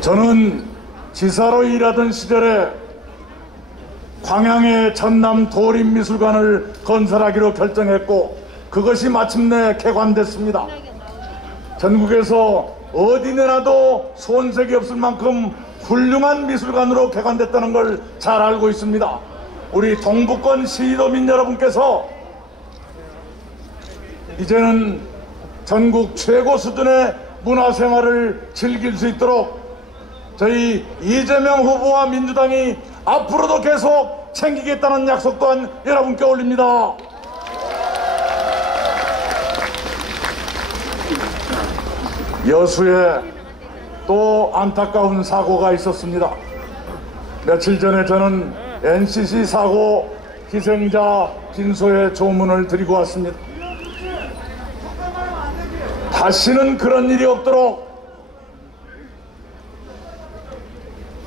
저는 지사로 일하던 시절에 광양의 전남 도립미술관을 건설하기로 결정했고 그것이 마침내 개관됐습니다. 전국에서 어디 내놔도 손색이 없을 만큼 훌륭한 미술관으로 개관됐다는 걸 잘 알고 있습니다. 우리 동북권 시도민 여러분께서 이제는 전국 최고 수준의 문화생활을 즐길 수 있도록 저희 이재명 후보와 민주당이 앞으로도 계속 챙기겠다는 약속 또한 여러분께 올립니다. 여수에 또 안타까운 사고가 있었습니다. 며칠 전에 저는 NCC 사고 희생자 진소의 조문을 드리고 왔습니다. 다시는 그런 일이 없도록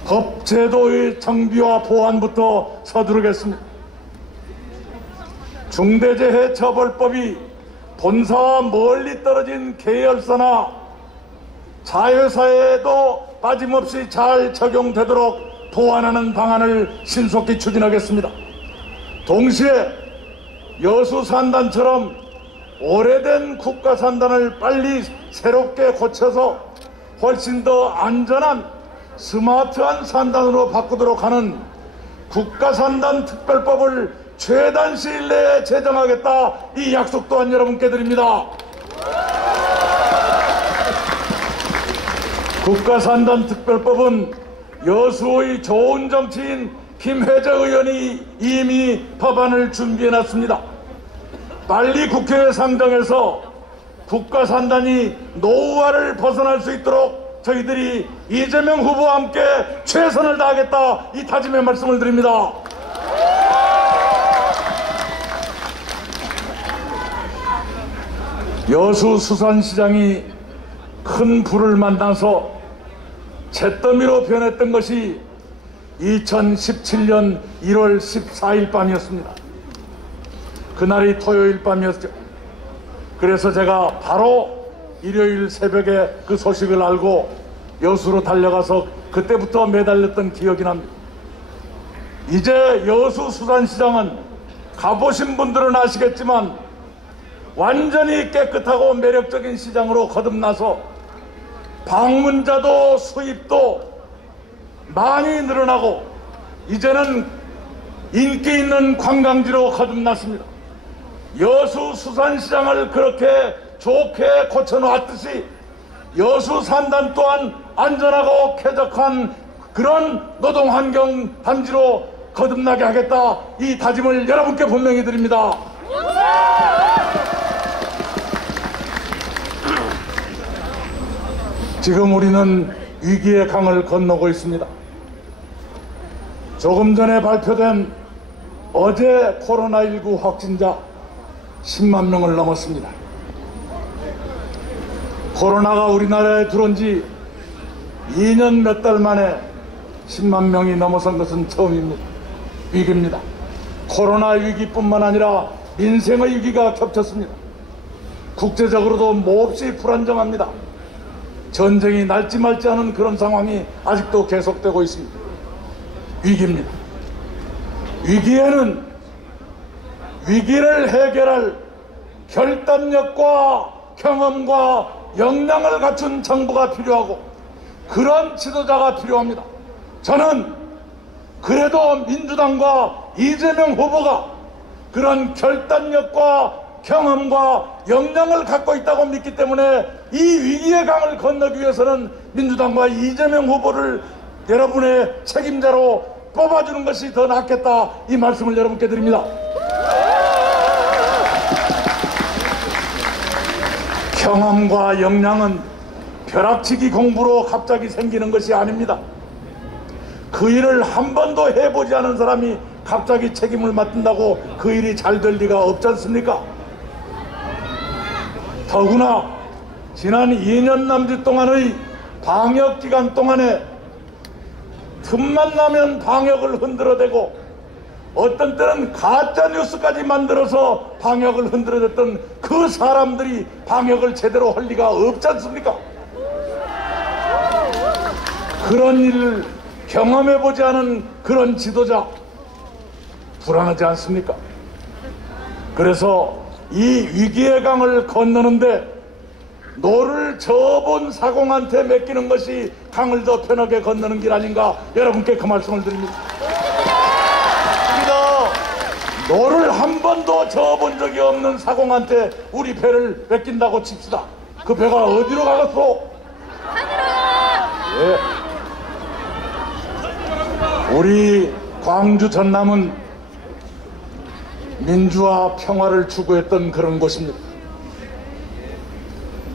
법제도의 정비와 보완부터 서두르겠습니다. 중대재해처벌법이 본사와 멀리 떨어진 계열사나 자회사에도 빠짐없이 잘 적용되도록 보완하는 방안을 신속히 추진하겠습니다. 동시에 여수 산단처럼 오래된 국가 산단을 빨리 새롭게 고쳐서 훨씬 더 안전한 스마트한 산단으로 바꾸도록 하는 국가산단 특별법을 최단 시일 내에 제정하겠다, 이 약속 또한 여러분께 드립니다. 국가산단 특별법은 여수의 좋은 정치인 김혜재 의원이 이미 법안을 준비해놨습니다. 빨리 국회에 상정해서 국가산단이 노후화를 벗어날 수 있도록 저희들이 이재명 후보와 함께 최선을 다하겠다, 이 다짐의 말씀을 드립니다. 여수 수산시장이 큰 불을 만나서 잿더미로 변했던 것이 2017년 1월 14일 밤이었습니다. 그날이 토요일 밤이었죠. 그래서 제가 바로 일요일 새벽에 그 소식을 알고 여수로 달려가서 그때부터 매달렸던 기억이 납니다. 이제 여수 수산시장은 가보신 분들은 아시겠지만 완전히 깨끗하고 매력적인 시장으로 거듭나서 방문자도 수입도 많이 늘어나고 이제는 인기 있는 관광지로 거듭났습니다. 여수 수산시장을 그렇게 좋게 고쳐놓았듯이 여수 산단 또한 안전하고 쾌적한 그런 노동환경 단지로 거듭나게 하겠다, 이 다짐을 여러분께 분명히 드립니다. 지금 우리는 위기의 강을 건너고 있습니다. 조금 전에 발표된 어제 코로나19 확진자 10만 명을 넘었습니다. 코로나가 우리나라에 들어온 지 2년 몇 달 만에 10만 명이 넘어선 것은 처음입니다. 위기입니다. 코로나 위기뿐만 아니라 민생의 위기가 겹쳤습니다. 국제적으로도 몹시 불안정합니다. 전쟁이 날지 말지 하는 그런 상황이 아직도 계속되고 있습니다. 위기입니다. 위기에는 위기를 해결할 결단력과 경험과 역량을 갖춘 정부가 필요하고 그런 지도자가 필요합니다. 저는 그래도 민주당과 이재명 후보가 그런 결단력과 경험과 역량을 갖고 있다고 믿기 때문에 이 위기의 강을 건너기 위해서는 민주당과 이재명 후보를 여러분의 책임자로 뽑아주는 것이 더 낫겠다, 이 말씀을 여러분께 드립니다. 경험과 역량은 벼락치기 공부로 갑자기 생기는 것이 아닙니다. 그 일을 한 번도 해보지 않은 사람이 갑자기 책임을 맡는다고 그 일이 잘 될 리가 없지 않습니까? 더구나 지난 2년 남짓 동안의 방역 기간 동안에 틈만 나면 방역을 흔들어대고 어떤 때는 가짜 뉴스까지 만들어서 방역을 흔들어댔던 그 사람들이 방역을 제대로 할 리가 없지 않습니까? 그런 일을 경험해보지 않은 그런 지도자 불안하지 않습니까? 그래서 이 위기의 강을 건너는데 노를 저본 사공한테 맡기는 것이 강을 더 편하게 건너는 길 아닌가, 여러분께 그 말씀을 드립니다. 노를 한 번도 저어본 적이 없는 사공한테 우리 배를 맡긴다고 칩시다. 그 배가 어디로 가겠소? 예. 우리 광주 전남은 민주화 평화를 추구했던 그런 곳입니다.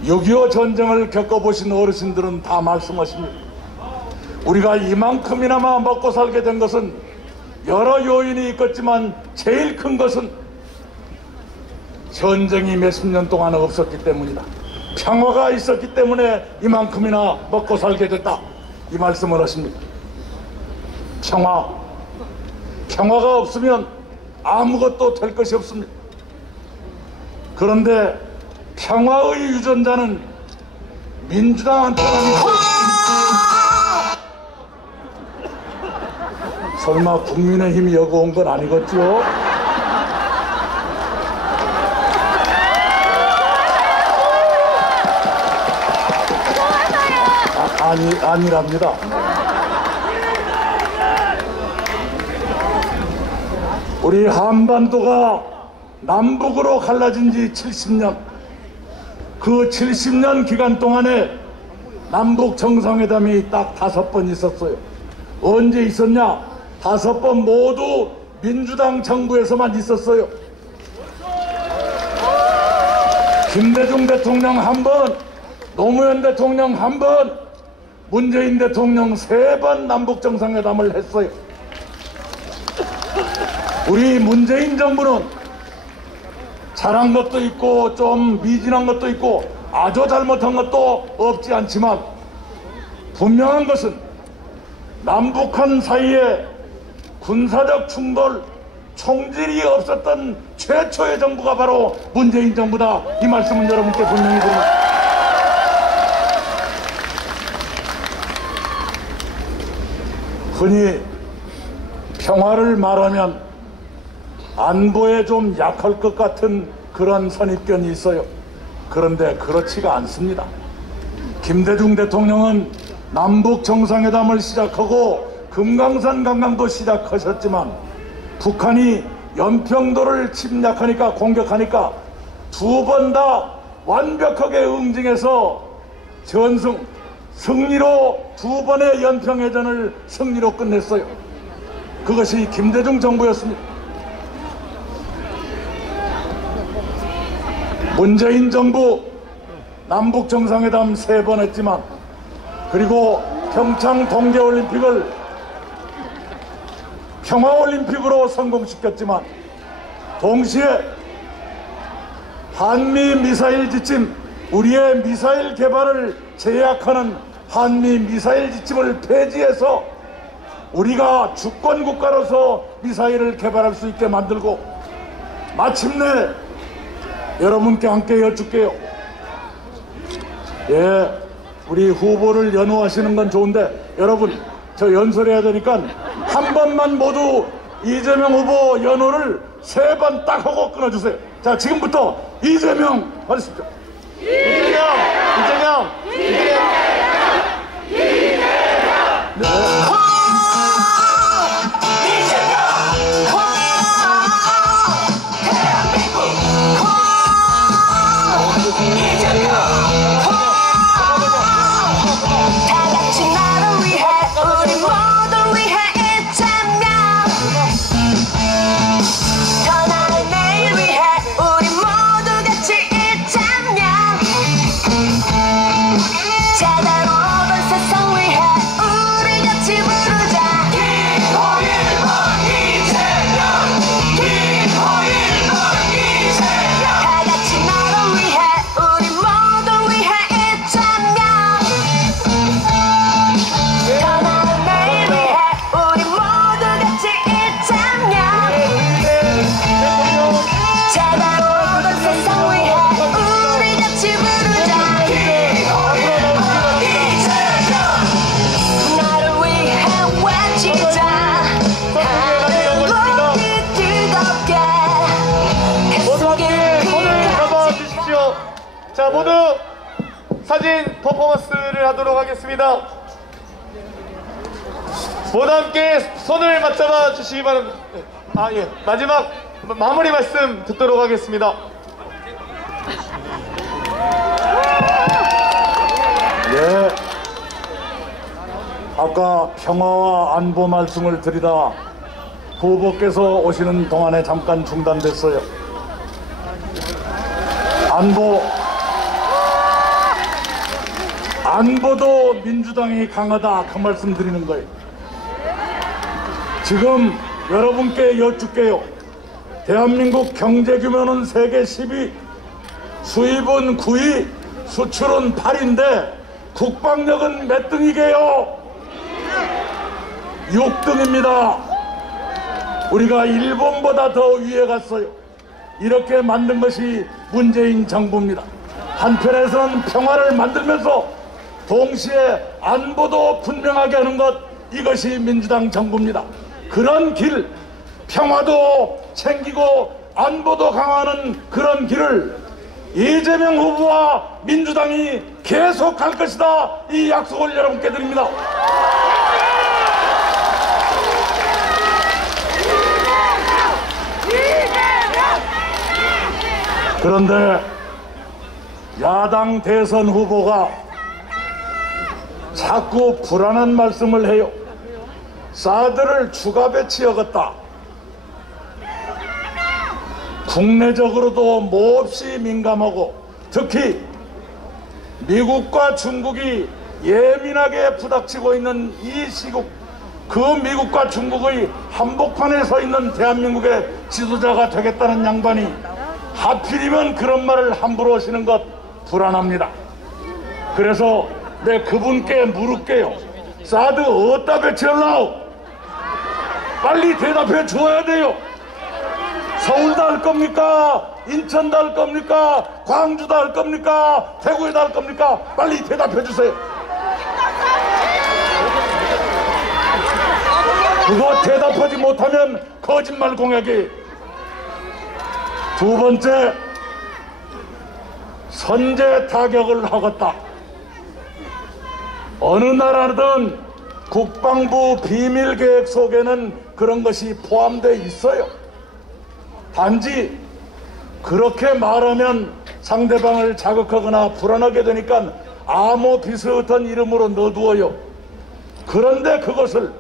6.25 전쟁을 겪어보신 어르신들은 다 말씀하십니다. 우리가 이만큼이나마 먹고 살게 된 것은 여러 요인이 있겠지만 제일 큰 것은 전쟁이 몇십 년 동안 없었기 때문이다. 평화가 있었기 때문에 이만큼이나 먹고 살게 됐다. 이 말씀을 하십니다. 평화가 없으면 아무것도 될 것이 없습니다. 그런데 평화의 유전자는 민주당한테는 설마 국민의힘이 여기 온 건 아니겠죠? 아니랍니다. 우리 한반도가 남북으로 갈라진 지 70년, 그 70년 기간 동안에 남북 정상회담이 딱 5번 있었어요. 언제 있었냐? 5번 모두 민주당 정부에서만 있었어요. 김대중 대통령 1번, 노무현 대통령 1번, 문재인 대통령 3번 남북 정상회담을 했어요. 우리 문재인 정부는 잘한 것도 있고 좀 미진한 것도 있고 아주 잘못한 것도 없지 않지만 분명한 것은 남북한 사이에 군사적 충돌, 총질이 없었던 최초의 정부가 바로 문재인 정부다. 이 말씀은 여러분께 분명히 드립니다. 흔히 평화를 말하면 안보에 좀 약할 것 같은 그런 선입견이 있어요. 그런데 그렇지가 않습니다. 김대중 대통령은 남북 정상회담을 시작하고 금강산 관광도 시작하셨지만 북한이 연평도를 침략하니까, 공격하니까 2번 다 완벽하게 응징해서 승리로 2번의 연평해전을 승리로 끝냈어요. 그것이 김대중 정부였습니다. 문재인 정부 남북 정상회담 3번 했지만, 그리고 평창 동계올림픽을 평화올림픽으로 성공시켰지만, 동시에 한미 미사일 지침, 우리의 미사일 개발을 제약하는 한미 미사일 지침을 폐지해서 우리가 주권국가로서 미사일을 개발할 수 있게 만들고, 마침내 여러분께 함께 여쭙게요. 예, 우리 후보를 연호하시는 건 좋은데 여러분, 저 연설해야 되니까 한 번만 모두 이재명 후보 연호를 3번 딱 하고 끊어주세요. 자, 지금부터 이재명 하십시오. 이재명. 네. 모두 사진 퍼포먼스를 하도록 하겠습니다. 모두 함께 손을 맞잡아 주시기 바랍니다. 예. 마지막 마무리 말씀 듣도록 하겠습니다. 예. 아까 평화와 안보 말씀을 드리다 후보께서 오시는 동안에 잠깐 중단됐어요. 안보도 민주당이 강하다, 그 말씀 드리는 거예요. 지금 여러분께 여쭙게요. 대한민국 경제 규모는 세계 10위, 수입은 9위, 수출은 8위인데 국방력은 몇 등이게요? 6등입니다. 우리가 일본보다 더 위에 갔어요. 이렇게 만든 것이 문재인 정부입니다. 한편에서는 평화를 만들면서 동시에 안보도 분명하게 하는 것, 이것이 민주당 정부입니다. 그런 길, 평화도 챙기고 안보도 강화하는 그런 길을 이재명 후보와 민주당이 계속 갈 것이다, 이 약속을 여러분께 드립니다. 그런데 야당 대선 후보가 자꾸 불안한 말씀을 해요. 사드를 추가 배치하겠다. 국내적으로도 몹시 민감하고 특히 미국과 중국이 예민하게 부닥치고 있는 이 시국, 그 미국과 중국의 한복판에 서 있는 대한민국의 지도자가 되겠다는 양반이 하필이면 그런 말을 함부로 하시는 것 불안합니다. 그래서 내 그분께 물을게요. 사드 어디다 배치하려고? 빨리 대답해 주어야 돼요. 서울다 할 겁니까? 인천다 할 겁니까? 광주다 할 겁니까? 대구에다 할 겁니까? 빨리 대답해 주세요. 그거 대답하지 못하면 거짓말 공약이. 두 번째, 선제 타격을 하겠다. 어느 나라든 국방부 비밀계획 속에는 그런 것이 포함되어 있어요. 단지 그렇게 말하면 상대방을 자극하거나 불안하게 되니까 암호 비슷한 이름으로 넣어두어요. 그런데 그것을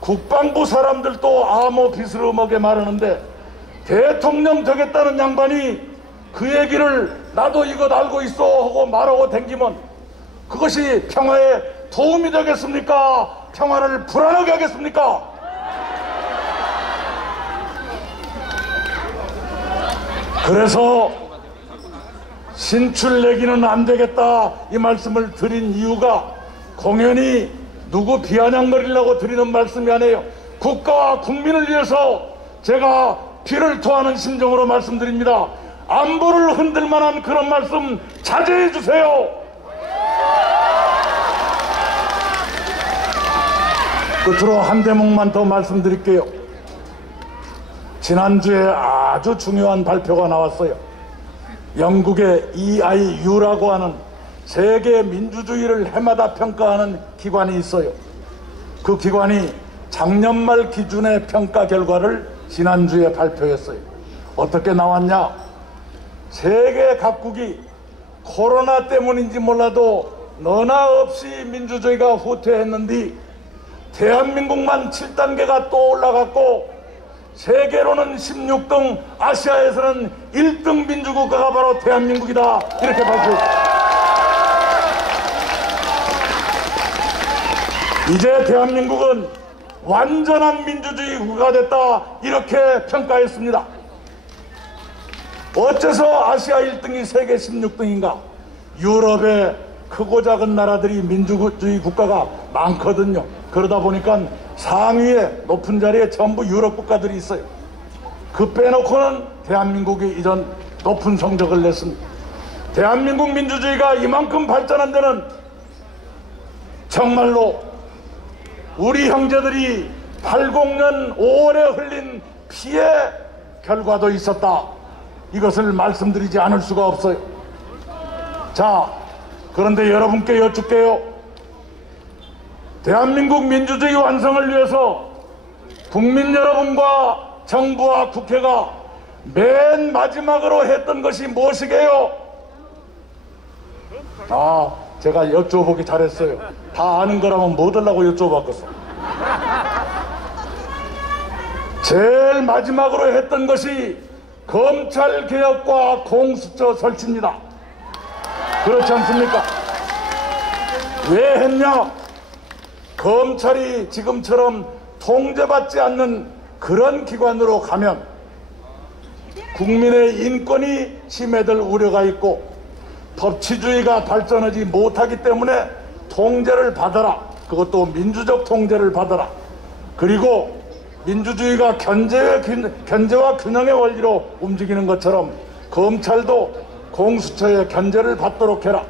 국방부 사람들도 암호 비스름하게 말하는데 대통령 되겠다는 양반이 그 얘기를 나도 이것 알고 있어 하고 말하고 댕기면 그것이 평화에 도움이 되겠습니까? 평화를 불안하게 하겠습니까? 그래서 신출 내기는 안 되겠다, 이 말씀을 드린 이유가 공연히 누구 비아냥거리려고 드리는 말씀이 아니에요. 국가와 국민을 위해서 제가 피를 토하는 심정으로 말씀드립니다. 안보를 흔들 만한 그런 말씀 자제해 주세요. 끝으로 한 대목만 더 말씀드릴게요. 지난주에 아주 중요한 발표가 나왔어요. 영국의 EIU라고 하는 세계 민주주의를 해마다 평가하는 기관이 있어요. 그 기관이 작년 말 기준의 평가 결과를 지난주에 발표했어요. 어떻게 나왔냐? 세계 각국이 코로나 때문인지 몰라도 너나 없이 민주주의가 후퇴했는데 대한민국만 7단계가 또 올라갔고 세계로는 16등, 아시아에서는 1등 민주국가가 바로 대한민국이다, 이렇게 발표했습니다. 이제 대한민국은 완전한 민주주의 국가가 됐다, 이렇게 평가했습니다. 어째서 아시아 1등이 세계 16등인가? 유럽의 크고 작은 나라들이 민주주의 국가가 많거든요. 그러다 보니까 상위에 높은 자리에 전부 유럽 국가들이 있어요. 그 빼놓고는 대한민국이 이런 높은 성적을 냈습니다. 대한민국 민주주의가 이만큼 발전한 데는 정말로 우리 형제들이 80년 5월에 흘린 피해 결과도 있었다, 이것을 말씀드리지 않을 수가 없어요. 자, 그런데 여러분께 여쭙게요. 대한민국 민주주의 완성을 위해서 국민 여러분과 정부와 국회가 맨 마지막으로 했던 것이 무엇이게요? 제가 여쭤보기 잘했어요. 다 아는 거라면 뭐 달라고 여쭤봤겠어. 제일 마지막으로 했던 것이 검찰개혁과 공수처 설치입니다. 그렇지 않습니까? 왜 했냐? 검찰이 지금처럼 통제받지 않는 그런 기관으로 가면 국민의 인권이 침해될 우려가 있고 법치주의가 발전하지 못하기 때문에 통제를 받아라. 그것도 민주적 통제를 받아라. 그리고 민주주의가 견제와 균형의 원리로 움직이는 것처럼 검찰도 공수처의 견제를 받도록 해라.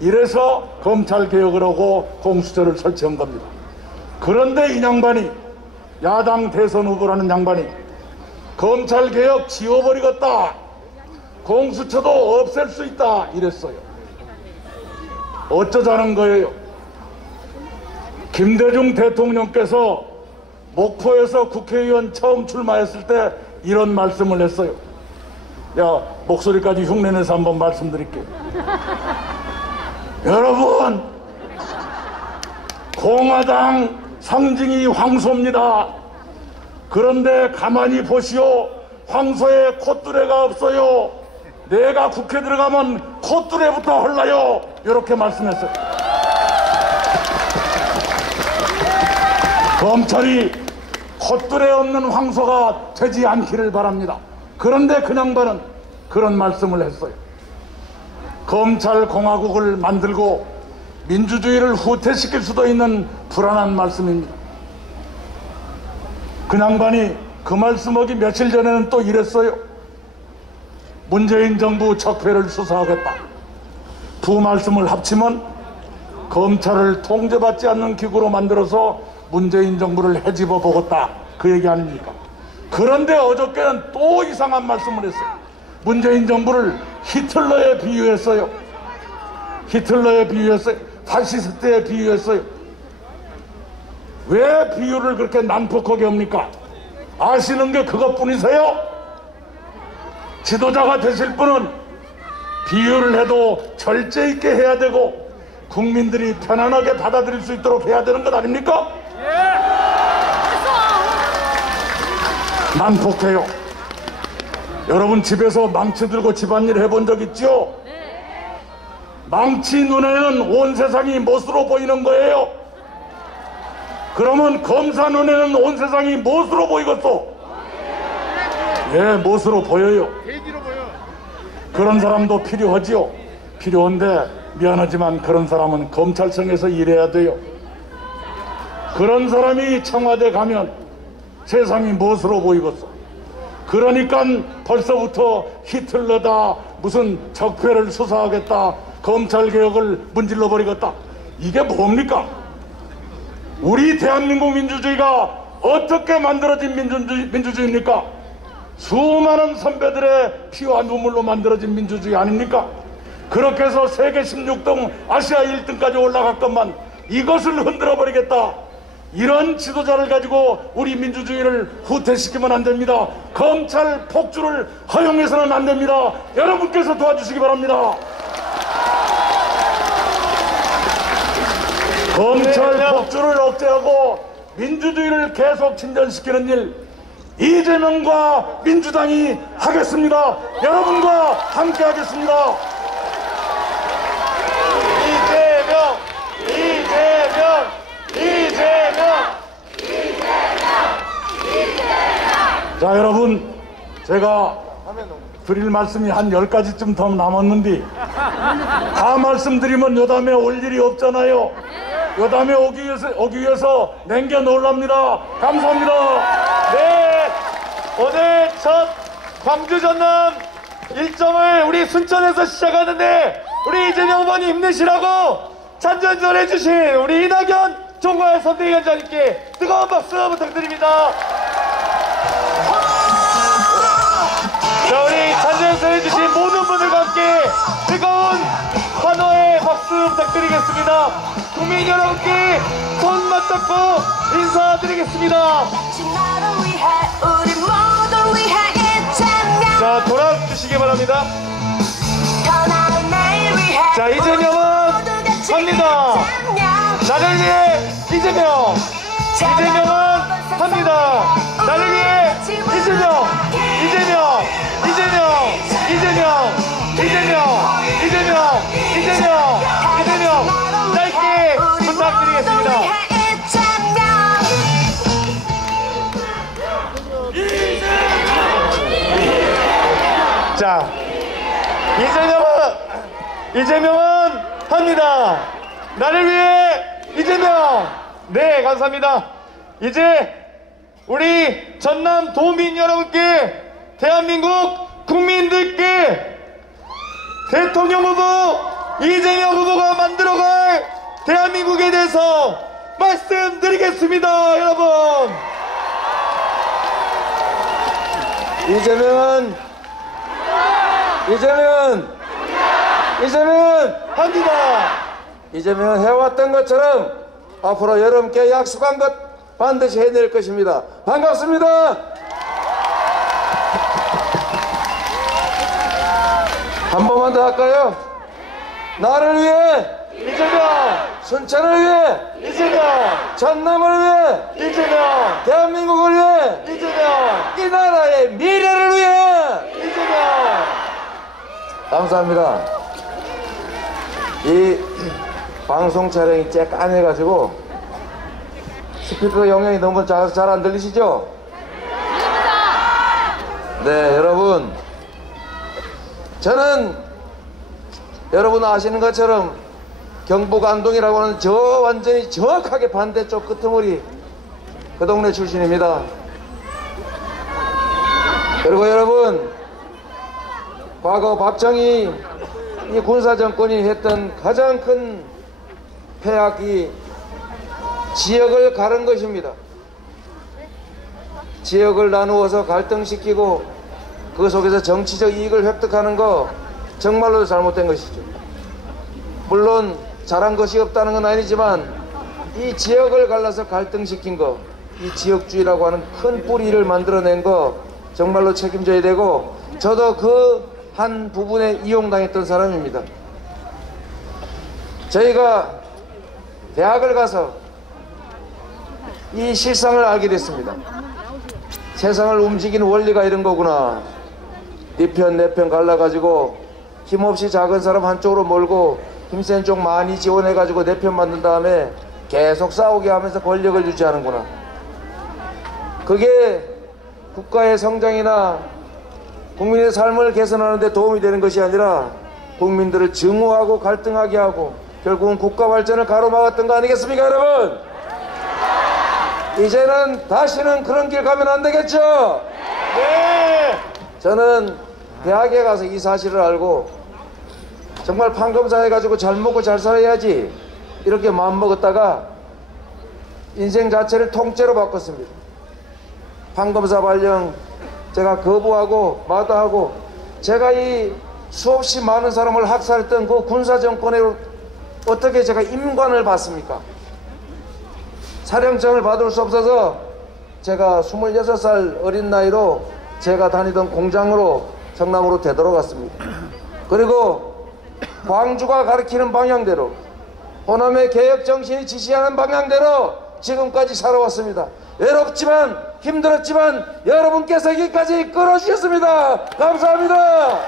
이래서 검찰개혁을 하고 공수처를 설치한 겁니다. 그런데 이 양반이, 야당 대선 후보라는 양반이 검찰개혁 지워버리겠다, 공수처도 없앨 수 있다 이랬어요. 어쩌자는 거예요? 김대중 대통령께서 목포에서 국회의원 처음 출마했을 때 이런 말씀을 했어요. 야, 목소리까지 흉내내서 한번 말씀드릴게요. 여러분, 공화당 상징이 황소입니다. 그런데 가만히 보시오. 황소에 콧뚜레가 없어요. 내가 국회 들어가면 콧뚜레부터 흘러요. 이렇게 말씀했어요. 검찰이 콧뚜레 없는 황소가 되지 않기를 바랍니다. 그런데 그 양반은 그런 말씀을 했어요. 검찰공화국을 만들고 민주주의를 후퇴시킬 수도 있는 불안한 말씀입니다. 그 양반이 그 말씀하기 며칠 전에는 또 이랬어요. 문재인 정부 적폐를 수사하겠다. 두 말씀을 합치면 검찰을 통제받지 않는 기구로 만들어서 문재인 정부를 헤집어 보겠다, 그 얘기 아닙니까? 그런데 어저께는 또 이상한 말씀을 했어요. 문재인 정부를 히틀러에 비유했어요. 히틀러에 비유했어요. 파시스트에 비유했어요. 왜 비유를 그렇게 난폭하게 합니까? 아시는 게 그것뿐이세요? 지도자가 되실 분은 비유를 해도 절제 있게 해야 되고 국민들이 편안하게 받아들일 수 있도록 해야 되는 것 아닙니까? 난폭해요. 여러분 집에서 망치 들고 집안일 해본 적 있죠? 망치 눈에는 온 세상이 못으로 보이는 거예요. 그러면 검사 눈에는 온 세상이 못으로 보이겠소? 예, 못으로 보여요. 그런 사람도 필요하지요. 필요한데 미안하지만 그런 사람은 검찰청에서 일해야 돼요. 그런 사람이 청와대 가면 세상이 무엇으로 보이겠어? 그러니까 벌써부터 히틀러다, 무슨 적폐를 수사하겠다, 검찰개혁을 문질러버리겠다. 이게 뭡니까? 우리 대한민국 민주주의가 어떻게 만들어진 민주주의입니까? 수많은 선배들의 피와 눈물로 만들어진 민주주의 아닙니까? 그렇게 해서 세계 16등, 아시아 1등까지 올라갔건만 이것을 흔들어버리겠다. 이런 지도자를 가지고 우리 민주주의를 후퇴시키면 안 됩니다. 검찰 폭주를 허용해서는 안 됩니다. 여러분께서 도와주시기 바랍니다. 검찰 폭주를 억제하고 민주주의를 계속 진전시키는 일, 이재명과 민주당이 하겠습니다. 여러분과 함께 하겠습니다. 자, 여러분, 제가 드릴 말씀이 한 10가지쯤 더 남았는데 다 말씀드리면 요담에 올 일이 없잖아요. 요담에 오기 위해서 남겨놓으랍니다. 감사합니다. 네, 오늘 첫 광주 전남 일정을 우리 순천에서 시작하는데 우리 이재명 후보님 힘내시라고 찬전전 해주신 우리 이낙연 총괄 선대위원장님께 뜨거운 박수 부탁드립니다. 자, 우리 찬전전 해주신 모든 분들과 함께 뜨거운 환호의 박수 부탁드리겠습니다. 국민 여러분께 손 맞잡고 인사드리겠습니다. 자, 돌아주시기 바랍니다. 자, 이재명은 합니다. 나를 위해 이재명. 이재명은 합니다. 나를 위해 이재명. 이재명. 이재명. 이재명. 이재명. 이재명. 이재명. 이재명. 짧게 부탁드리겠습니다. 자, 이재명은 합니다. 나를 위해 이재명. 네, 감사합니다. 이제 우리 전남 도민 여러분께, 대한민국 국민들께 대통령 후보 이재명 후보가 만들어갈 대한민국에 대해서 말씀드리겠습니다. 여러분, 이재명은 합니다. 이재명은 해왔던 것처럼 앞으로 여러분께 약속한 것 반드시 해낼 것입니다. 반갑습니다. 한 번만 더 할까요? 나를 위해 이재명. 순천을 위해 이재명. 전남을 위해 이재명. 대한민국을 위해 이재명. 이 나라의 미래를 위해 이재명. 감사합니다. 이 방송 촬영이 쬐깐해가지고 스피커 영향이 너무 잘 안 들리시죠? 네, 여러분, 저는 여러분 아시는 것처럼 경북 안동이라고 하는 저 완전히 정확하게 반대쪽 끄트머리 그 동네 출신입니다. 그리고 여러분, 과거 박정희 이 군사정권이 했던 가장 큰 폐악이 지역을 가른 것입니다. 지역을 나누어서 갈등시키고 그 속에서 정치적 이익을 획득하는 거 정말로 잘못된 것이죠. 물론 잘한 것이 없다는 건 아니지만 이 지역을 갈라서 갈등시킨 거, 이 지역주의라고 하는 큰 뿌리를 만들어낸 거 정말로 책임져야 되고, 저도 그 한 부분에 이용당했던 사람입니다. 저희가 대학을 가서 이 실상을 알게 됐습니다. 세상을 움직이는 원리가 이런 거구나. 네 편 내 편 갈라가지고 힘없이 작은 사람 한쪽으로 몰고 힘센 쪽 많이 지원해가지고 내 편 만든 다음에 계속 싸우게 하면서 권력을 유지하는구나. 그게 국가의 성장이나 국민의 삶을 개선하는 데 도움이 되는 것이 아니라 국민들을 증오하고 갈등하게 하고 결국은 국가 발전을 가로막았던 거 아니겠습니까, 여러분? 이제는 다시는 그런 길 가면 안 되겠죠? 네. 저는 대학에 가서 이 사실을 알고 정말 판검사 해가지고 잘 먹고 잘 살아야지 이렇게 마음먹었다가 인생 자체를 통째로 바꿨습니다. 판검사 발령 제가 거부하고 마다하고, 제가 이 수없이 많은 사람을 학살했던 그 군사정권에 어떻게 제가 임관을 받습니까? 사령장을 받을 수 없어서 제가 26살 어린 나이로 제가 다니던 공장으로 성남으로 되돌아갔습니다. 그리고 광주가 가리키는 방향대로, 호남의 개혁정신이 지시하는 방향대로 지금까지 살아왔습니다. 외롭지만 힘들었지만 여러분께서 여기까지 끌어주셨습니다. 감사합니다.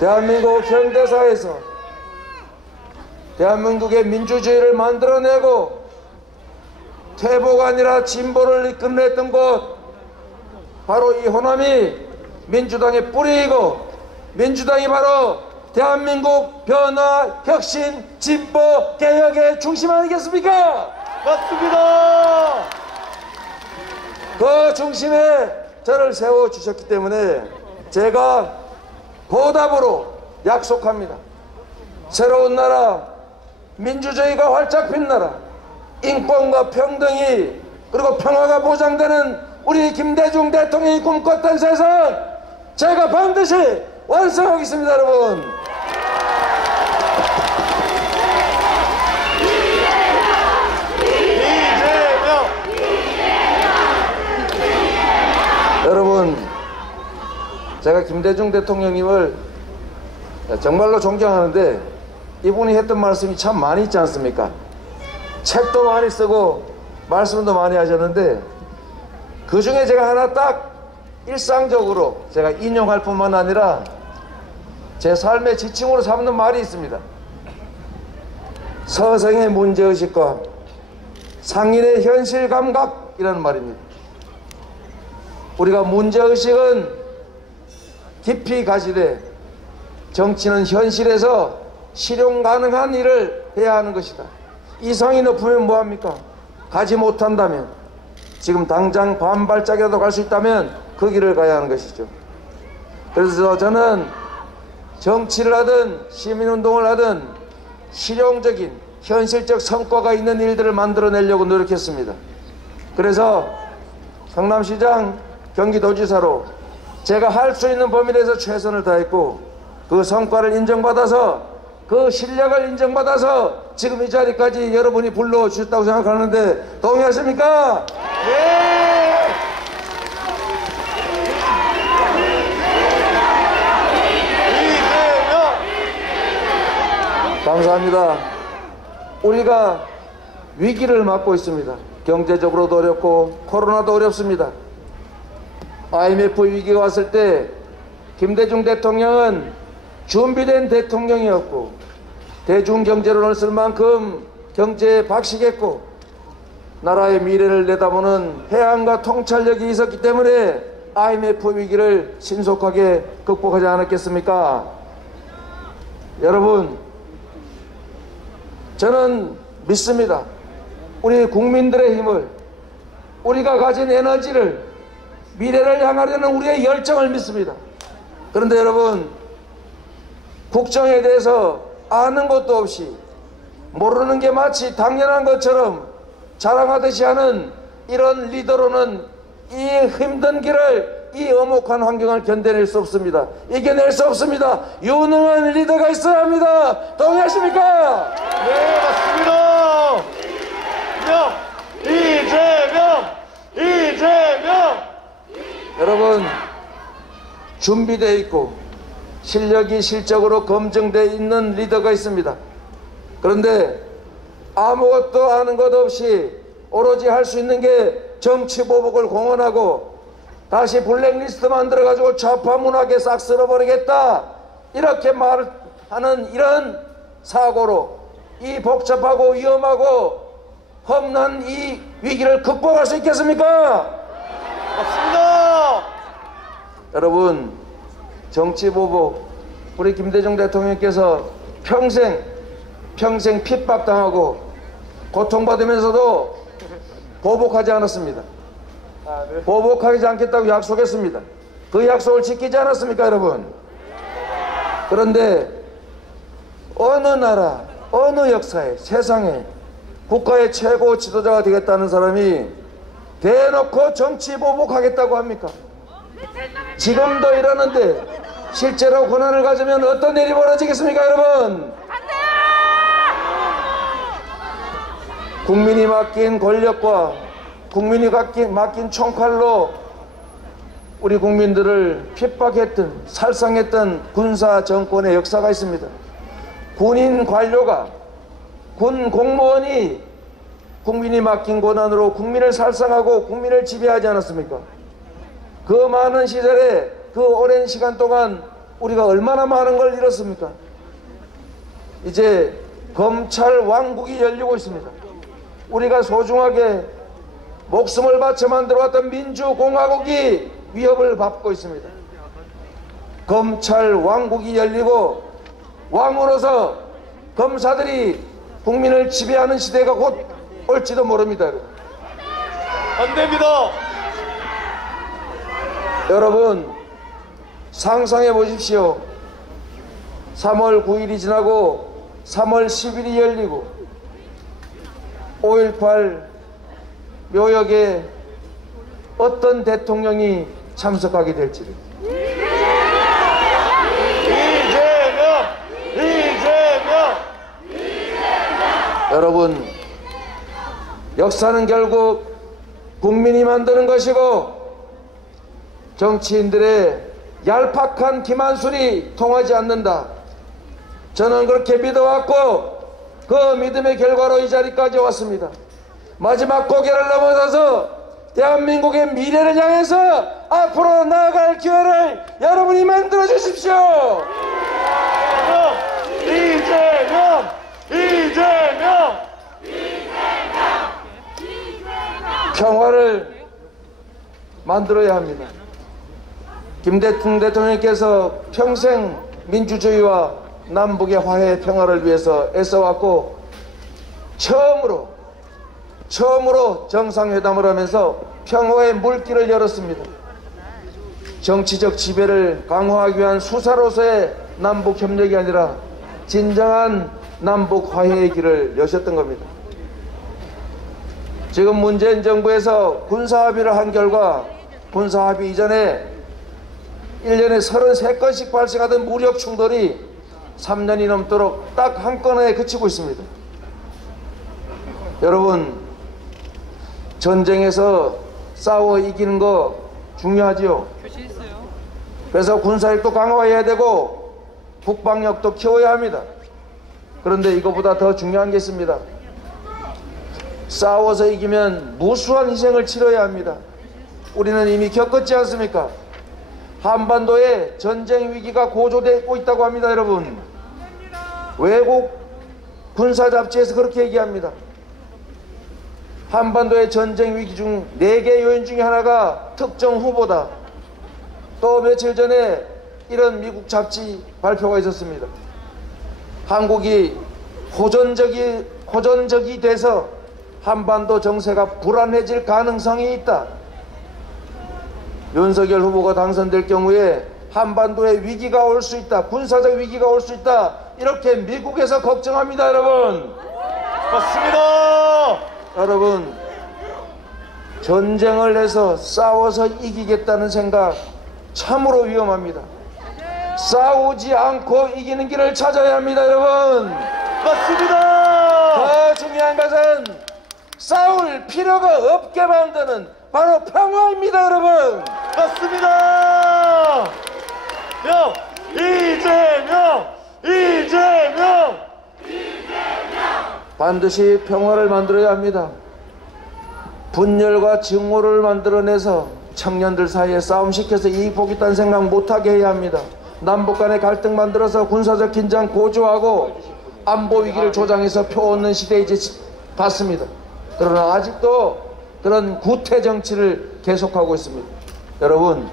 대한민국 현대사에서 대한민국의 민주주의를 만들어내고 퇴보가 아니라 진보를 이끌어냈던 곳, 바로 이 호남이 민주당의 뿌리이고, 민주당이 바로 대한민국 변화, 혁신, 진보, 개혁의 중심 아니겠습니까? 맞습니다. 그 중심에 저를 세워주셨기 때문에 제가 보답으로 약속합니다. 새로운 나라, 민주주의가 활짝 핀 나라, 인권과 평등이 그리고 평화가 보장되는 우리 김대중 대통령이 꿈꿨던 세상 제가 반드시 완성하겠습니다. 여러분, 여러분, 제가 김대중 대통령님을 정말로 존경하는데 이분이 했던 말씀이 참 많이 있지 않습니까? 책도 많이 쓰고 말씀도 많이 하셨는데 그 중에 제가 하나 딱 일상적으로 제가 인용할 뿐만 아니라 제 삶의 지침으로 삼는 말이 있습니다. 서생의 문제의식과 상인의 현실감각이라는 말입니다. 우리가 문제의식은 깊이 가지되 정치는 현실에서 실용 가능한 일을 해야 하는 것이다. 이상이 높으면 뭐합니까? 가지 못한다면, 지금 당장 반발짝이라도 갈 수 있다면 그 길을 가야 하는 것이죠. 그래서 저는 정치를 하든 시민운동을 하든 실용적인 현실적 성과가 있는 일들을 만들어내려고 노력했습니다. 그래서 성남시장, 경기도지사로 제가 할 수 있는 범위 내에서 최선을 다했고 그 성과를 인정받아서 그 실력을 인정받아서 지금 이 자리까지 여러분이 불러주셨다고 생각하는데 동의하십니까? 네! 감사합니다. 우리가 위기를 맞고 있습니다. 경제적으로도 어렵고 코로나도 어렵습니다. IMF 위기가 왔을 때 김대중 대통령은 준비된 대통령이었고 대중경제론을 쓸 만큼 경제에 박식했고 나라의 미래를 내다보는 해안과 통찰력이 있었기 때문에 IMF 위기를 신속하게 극복하지 않았겠습니까? 여러분, 저는 믿습니다. 우리 국민들의 힘을, 우리가 가진 에너지를, 미래를 향하려는 우리의 열정을 믿습니다. 그런데 여러분, 국정에 대해서 아는 것도 없이 모르는 게 마치 당연한 것처럼 자랑하듯이 하는 이런 리더로는 이 힘든 길을, 이 엄혹한 환경을 견뎌낼 수 없습니다. 이겨낼 수 없습니다. 유능한 리더가 있어야 합니다. 동의하십니까? 네, 맞습니다. 이재명! 여러분, 준비되어 있고 실력이 실적으로 검증되어 있는 리더가 있습니다. 그런데 아무것도 아는 것 없이 오로지 할 수 있는 게 정치보복을 공언하고 다시 블랙리스트 만들어가지고 좌파 문화계 싹 쓸어버리겠다 이렇게 말하는 이런 사고로 이 복잡하고 위험하고 험난 이 위기를 극복할 수 있겠습니까? 맞습니다. 여러분, 정치보복, 우리 김대중 대통령께서 평생 핍박당하고 고통받으면서도 보복하지 않았습니다. 보복하지 않겠다고 약속했습니다. 그 약속을 지키지 않았습니까, 여러분? 그런데 어느 나라, 어느 역사에, 세상에 국가의 최고 지도자가 되겠다는 사람이 대놓고 정치 보복하겠다고 합니까? 지금도 이러는데 실제로 권한을 가지면 어떤 일이 벌어지겠습니까, 여러분? 국민이 맡긴 권력과 국민이 맡긴 총칼로 우리 국민들을 핍박했던, 살상했던 군사 정권의 역사가 있습니다. 군인 관료가, 군 공무원이 국민이 맡긴 권한으로 국민을 살상하고 국민을 지배하지 않았습니까? 그 많은 시절에, 그 오랜 시간 동안 우리가 얼마나 많은 걸 잃었습니까? 이제 검찰 왕국이 열리고 있습니다. 우리가 소중하게 목숨을 바쳐 만들어왔던 민주공화국이 위협을 받고 있습니다. 검찰 왕국이 열리고 왕으로서 검사들이 국민을 지배하는 시대가 곧 올지도 모릅니다. 안 됩니다. 여러분, 상상해 보십시오. 3월 9일이 지나고 3월 10일이 열리고 5.18 묘역에 어떤 대통령이 참석하게 될지를. 이재명! 여러분, 역사는 결국 국민이 만드는 것이고 정치인들의 얄팍한 기만술이 통하지 않는다. 저는 그렇게 믿어왔고 그 믿음의 결과로 이 자리까지 왔습니다. 마지막 고개를 넘어서서 대한민국의 미래를 향해서 앞으로 나아갈 기회를 여러분이 만들어 주십시오. 이재명! 평화를 만들어야 합니다. 김대중 대통령께서 평생 민주주의와 남북의 화해 평화를 위해서 애써왔고 처음으로 정상회담을 하면서 평화의 물길을 열었습니다. 정치적 지배를 강화하기 위한 수사로서의 남북 협력이 아니라 진정한 남북 화해의 길을 여셨던 겁니다. 지금 문재인 정부에서 군사합의를 한 결과 군사합의 이전에 1년에 33건씩 발생하던 무력 충돌이 3년이 넘도록 딱 한 건에 그치고 있습니다. 여러분, 전쟁에서 싸워 이기는 거 중요하지요. 그래서 군사력도 강화해야 되고 국방력도 키워야 합니다. 그런데 이거보다 더 중요한 게 있습니다. 싸워서 이기면 무수한 희생을 치러야 합니다. 우리는 이미 겪었지 않습니까? 한반도에 전쟁 위기가 고조되고 있다고 합니다. 여러분, 외국 군사 잡지에서 그렇게 얘기합니다. 한반도의 전쟁 위기 중 4개 요인 중에 하나가 특정 후보다. 또 며칠 전에 이런 미국 잡지 발표가 있었습니다. 한국이 호전적이 돼서 한반도 정세가 불안해질 가능성이 있다. 윤석열 후보가 당선될 경우에 한반도에 위기가 올 수 있다. 군사적 위기가 올 수 있다. 이렇게 미국에서 걱정합니다. 여러분, 맞습니다. 여러분, 전쟁을 해서 싸워서 이기겠다는 생각 참으로 위험합니다. 싸우지 않고 이기는 길을 찾아야 합니다. 여러분, 맞습니다. 더 중요한 것은 싸울 필요가 없게 만드는 바로 평화입니다. 여러분, 맞습니다. 이재명! 반드시 평화를 만들어야 합니다. 분열과 증오를 만들어내서 청년들 사이에 싸움시켜서 이익 보겠다는 생각 못하게 해야 합니다. 남북 간의 갈등 만들어서 군사적 긴장 고조하고 안보 위기를 조장해서 표 얻는 시대에 이제 봤습니다. 그러나 아직도 그런 구태 정치를 계속하고 있습니다. 여러분,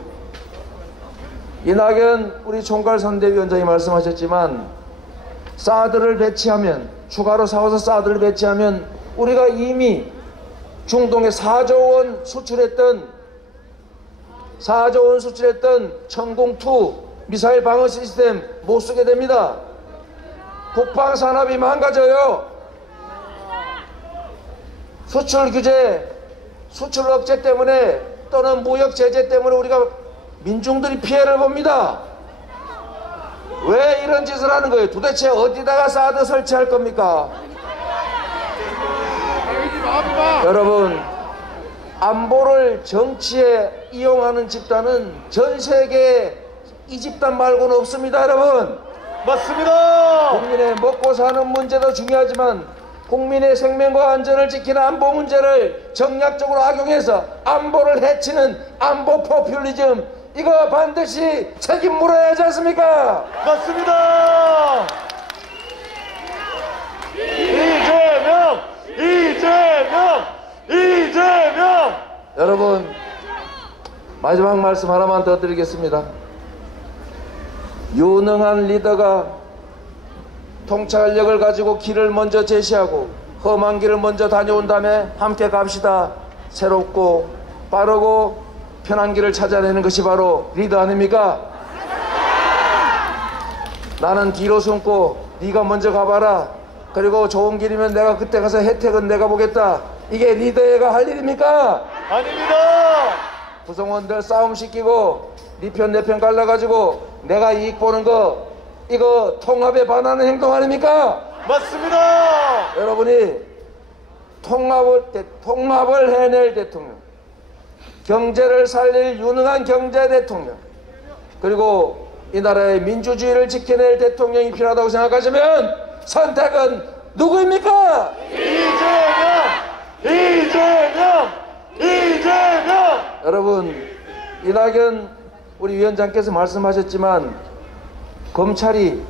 이낙연 우리 총괄선대위원장이 말씀하셨지만 사드를 배치하면, 추가로 싸워서 사드를 배치하면 우리가 이미 중동에 4조 원 수출했던 천공2 미사일 방어 시스템 못 쓰게 됩니다. 국방 산업이 망가져요. 수출 규제, 수출 억제 때문에 또는 무역 제재 때문에 우리가 민중들이 피해를 봅니다. 왜 이런 짓을 하는 거예요? 도대체 어디다가 사드 설치할 겁니까? 여러분, 안보를 정치에 이용하는 집단은 전 세계에 이 집단 말고는 없습니다. 여러분, 맞습니다. 국민의 먹고 사는 문제도 중요하지만 국민의 생명과 안전을 지키는 안보 문제를 정략적으로 악용해서 안보를 해치는 안보 포퓰리즘, 이거 반드시 책임 물어야 하지 않습니까? 맞습니다. 이재명! 여러분, 마지막 말씀 하나만 더 드리겠습니다. 유능한 리더가 통찰력을 가지고 길을 먼저 제시하고 험한 길을 먼저 다녀온 다음에 함께 갑시다. 새롭고 빠르고 편한 길을 찾아내는 것이 바로 리더 아닙니까? 나는 뒤로 숨고 네가 먼저 가봐라. 그리고 좋은 길이면 내가 그때 가서 혜택은 내가 보겠다. 이게 리더가 할 일입니까? 아닙니다. 구성원들 싸움시키고 네 편 내 편 갈라가지고 내가 이익 보는 거 이거 통합에 반하는 행동 아닙니까? 맞습니다. 여러분이 통합을 해낼 대통령, 경제를 살릴 유능한 경제 대통령, 그리고 이 나라의 민주주의를 지켜낼 대통령이 필요하다고 생각하시면 선택은 누구입니까? 이재명! 여러분, 이낙연 우리 위원장께서 말씀하셨지만 검찰이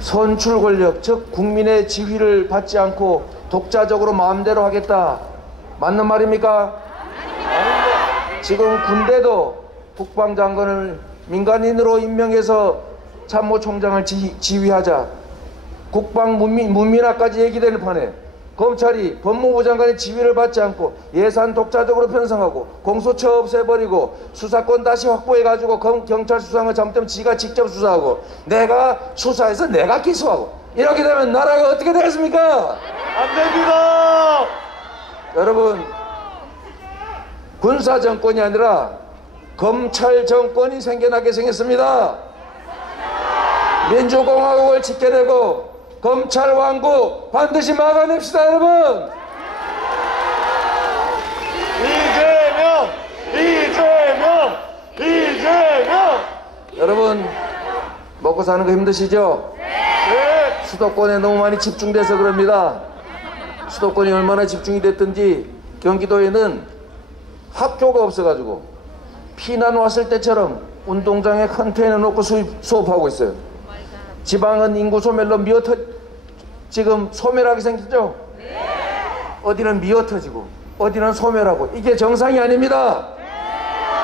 선출 권력, 즉 국민의 지휘를 받지 않고 독자적으로 마음대로 하겠다, 맞는 말입니까? 지금 군대도 국방장관을 민간인으로 임명해서 참모총장을 지휘하자, 국방문민화까지 얘기되는 판에 검찰이 법무부 장관의 지휘를 받지 않고 예산 독자적으로 편성하고 공수처 없애버리고 수사권 다시 확보해가지고 경찰 수사한 거 잘못되면 지가 직접 수사하고 내가 수사해서 내가 기소하고 이렇게 되면 나라가 어떻게 되겠습니까? 안 됩니다. 여러분, 군사 정권이 아니라 검찰 정권이 생겨나게 생겼습니다. 민주공화국을 지켜내고 검찰 왕국 반드시 막아냅시다, 여러분. 이재명! 여러분, 먹고 사는 거 힘드시죠? 네. 수도권에 너무 많이 집중돼서 그럽니다. 수도권이 얼마나 집중이 됐든지 경기도에는 학교가 없어가지고 피난 왔을 때처럼 운동장에 컨테이너 놓고 수업하고 있어요. 지방은 인구 소멸로 지금 소멸하게 생겼죠? 어디는 미어터지고 어디는 소멸하고 이게 정상이 아닙니다.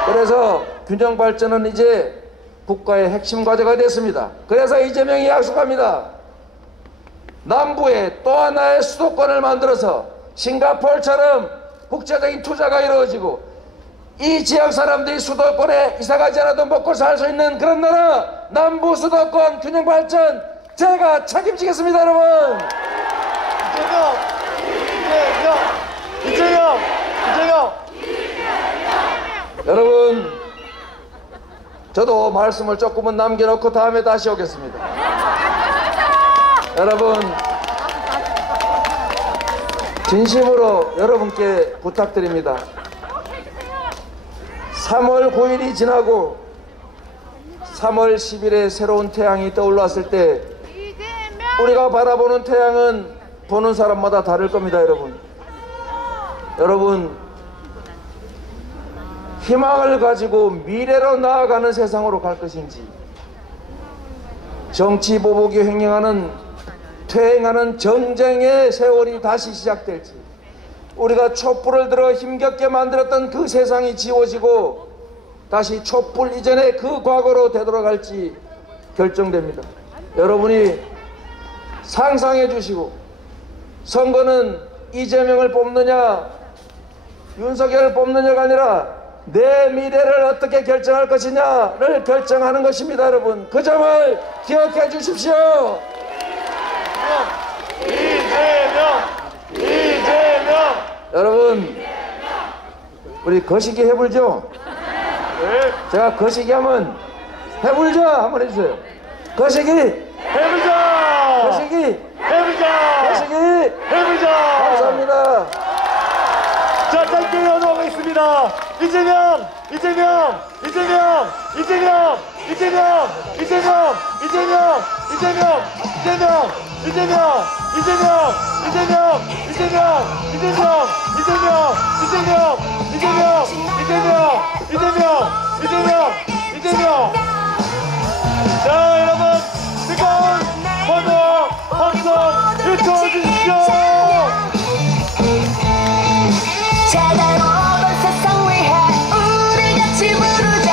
그래서 균형 발전은 이제 국가의 핵심 과제가 됐습니다. 그래서 이재명이 약속합니다. 남부에 또 하나의 수도권을 만들어서 싱가포르처럼 국제적인 투자가 이루어지고 이 지역 사람들이 수도권에 이사가지 않아도 먹고 살 수 있는 그런 나라, 남부 수도권 균형 발전 제가 책임지겠습니다, 여러분. 이재명! 여러분, 저도 말씀을 조금은 남겨놓고 다음에 다시 오겠습니다. 여러분, 진심으로 여러분께 부탁드립니다. 3월 9일이 지나고 3월 10일에 새로운 태양이 떠올랐을 때 우리가 바라보는 태양은 보는 사람마다 다를 겁니다, 여러분. 여러분, 희망을 가지고 미래로 나아가는 세상으로 갈 것인지, 정치 보복이 퇴행하는 정쟁의 세월이 다시 시작될지, 우리가 촛불을 들어 힘겹게 만들었던 그 세상이 지워지고 다시 촛불 이전의 그 과거로 되돌아갈지 결정됩니다. 여러분이 상상해 주시고, 선거는 이재명을 뽑느냐 윤석열을 뽑느냐가 아니라 내 미래를 어떻게 결정할 것이냐를 결정하는 것입니다. 여러분, 그 점을 기억해 주십시오. 이재명! 여러분, 우리 거시기 해불죠? 네. 제가 거시기 하면 해불자 한번 해주세요. 거시기 해보자! 거시기 해보자! 거시기 해보자! 감사합니다. 자, 짧게 연호하겠습니다. 이재명! 자, 여러분, 뜨거운 환호와 함성 외쳐주십시오. 차가운 세상 위해 우리 같이 부르자.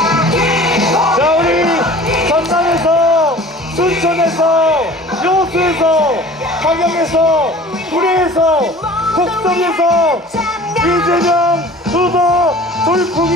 자, 우리 전남에서, 순천에서, 여수에서, 광양에서, 구례에서, 곡성에서 이재명 후보 돌풍이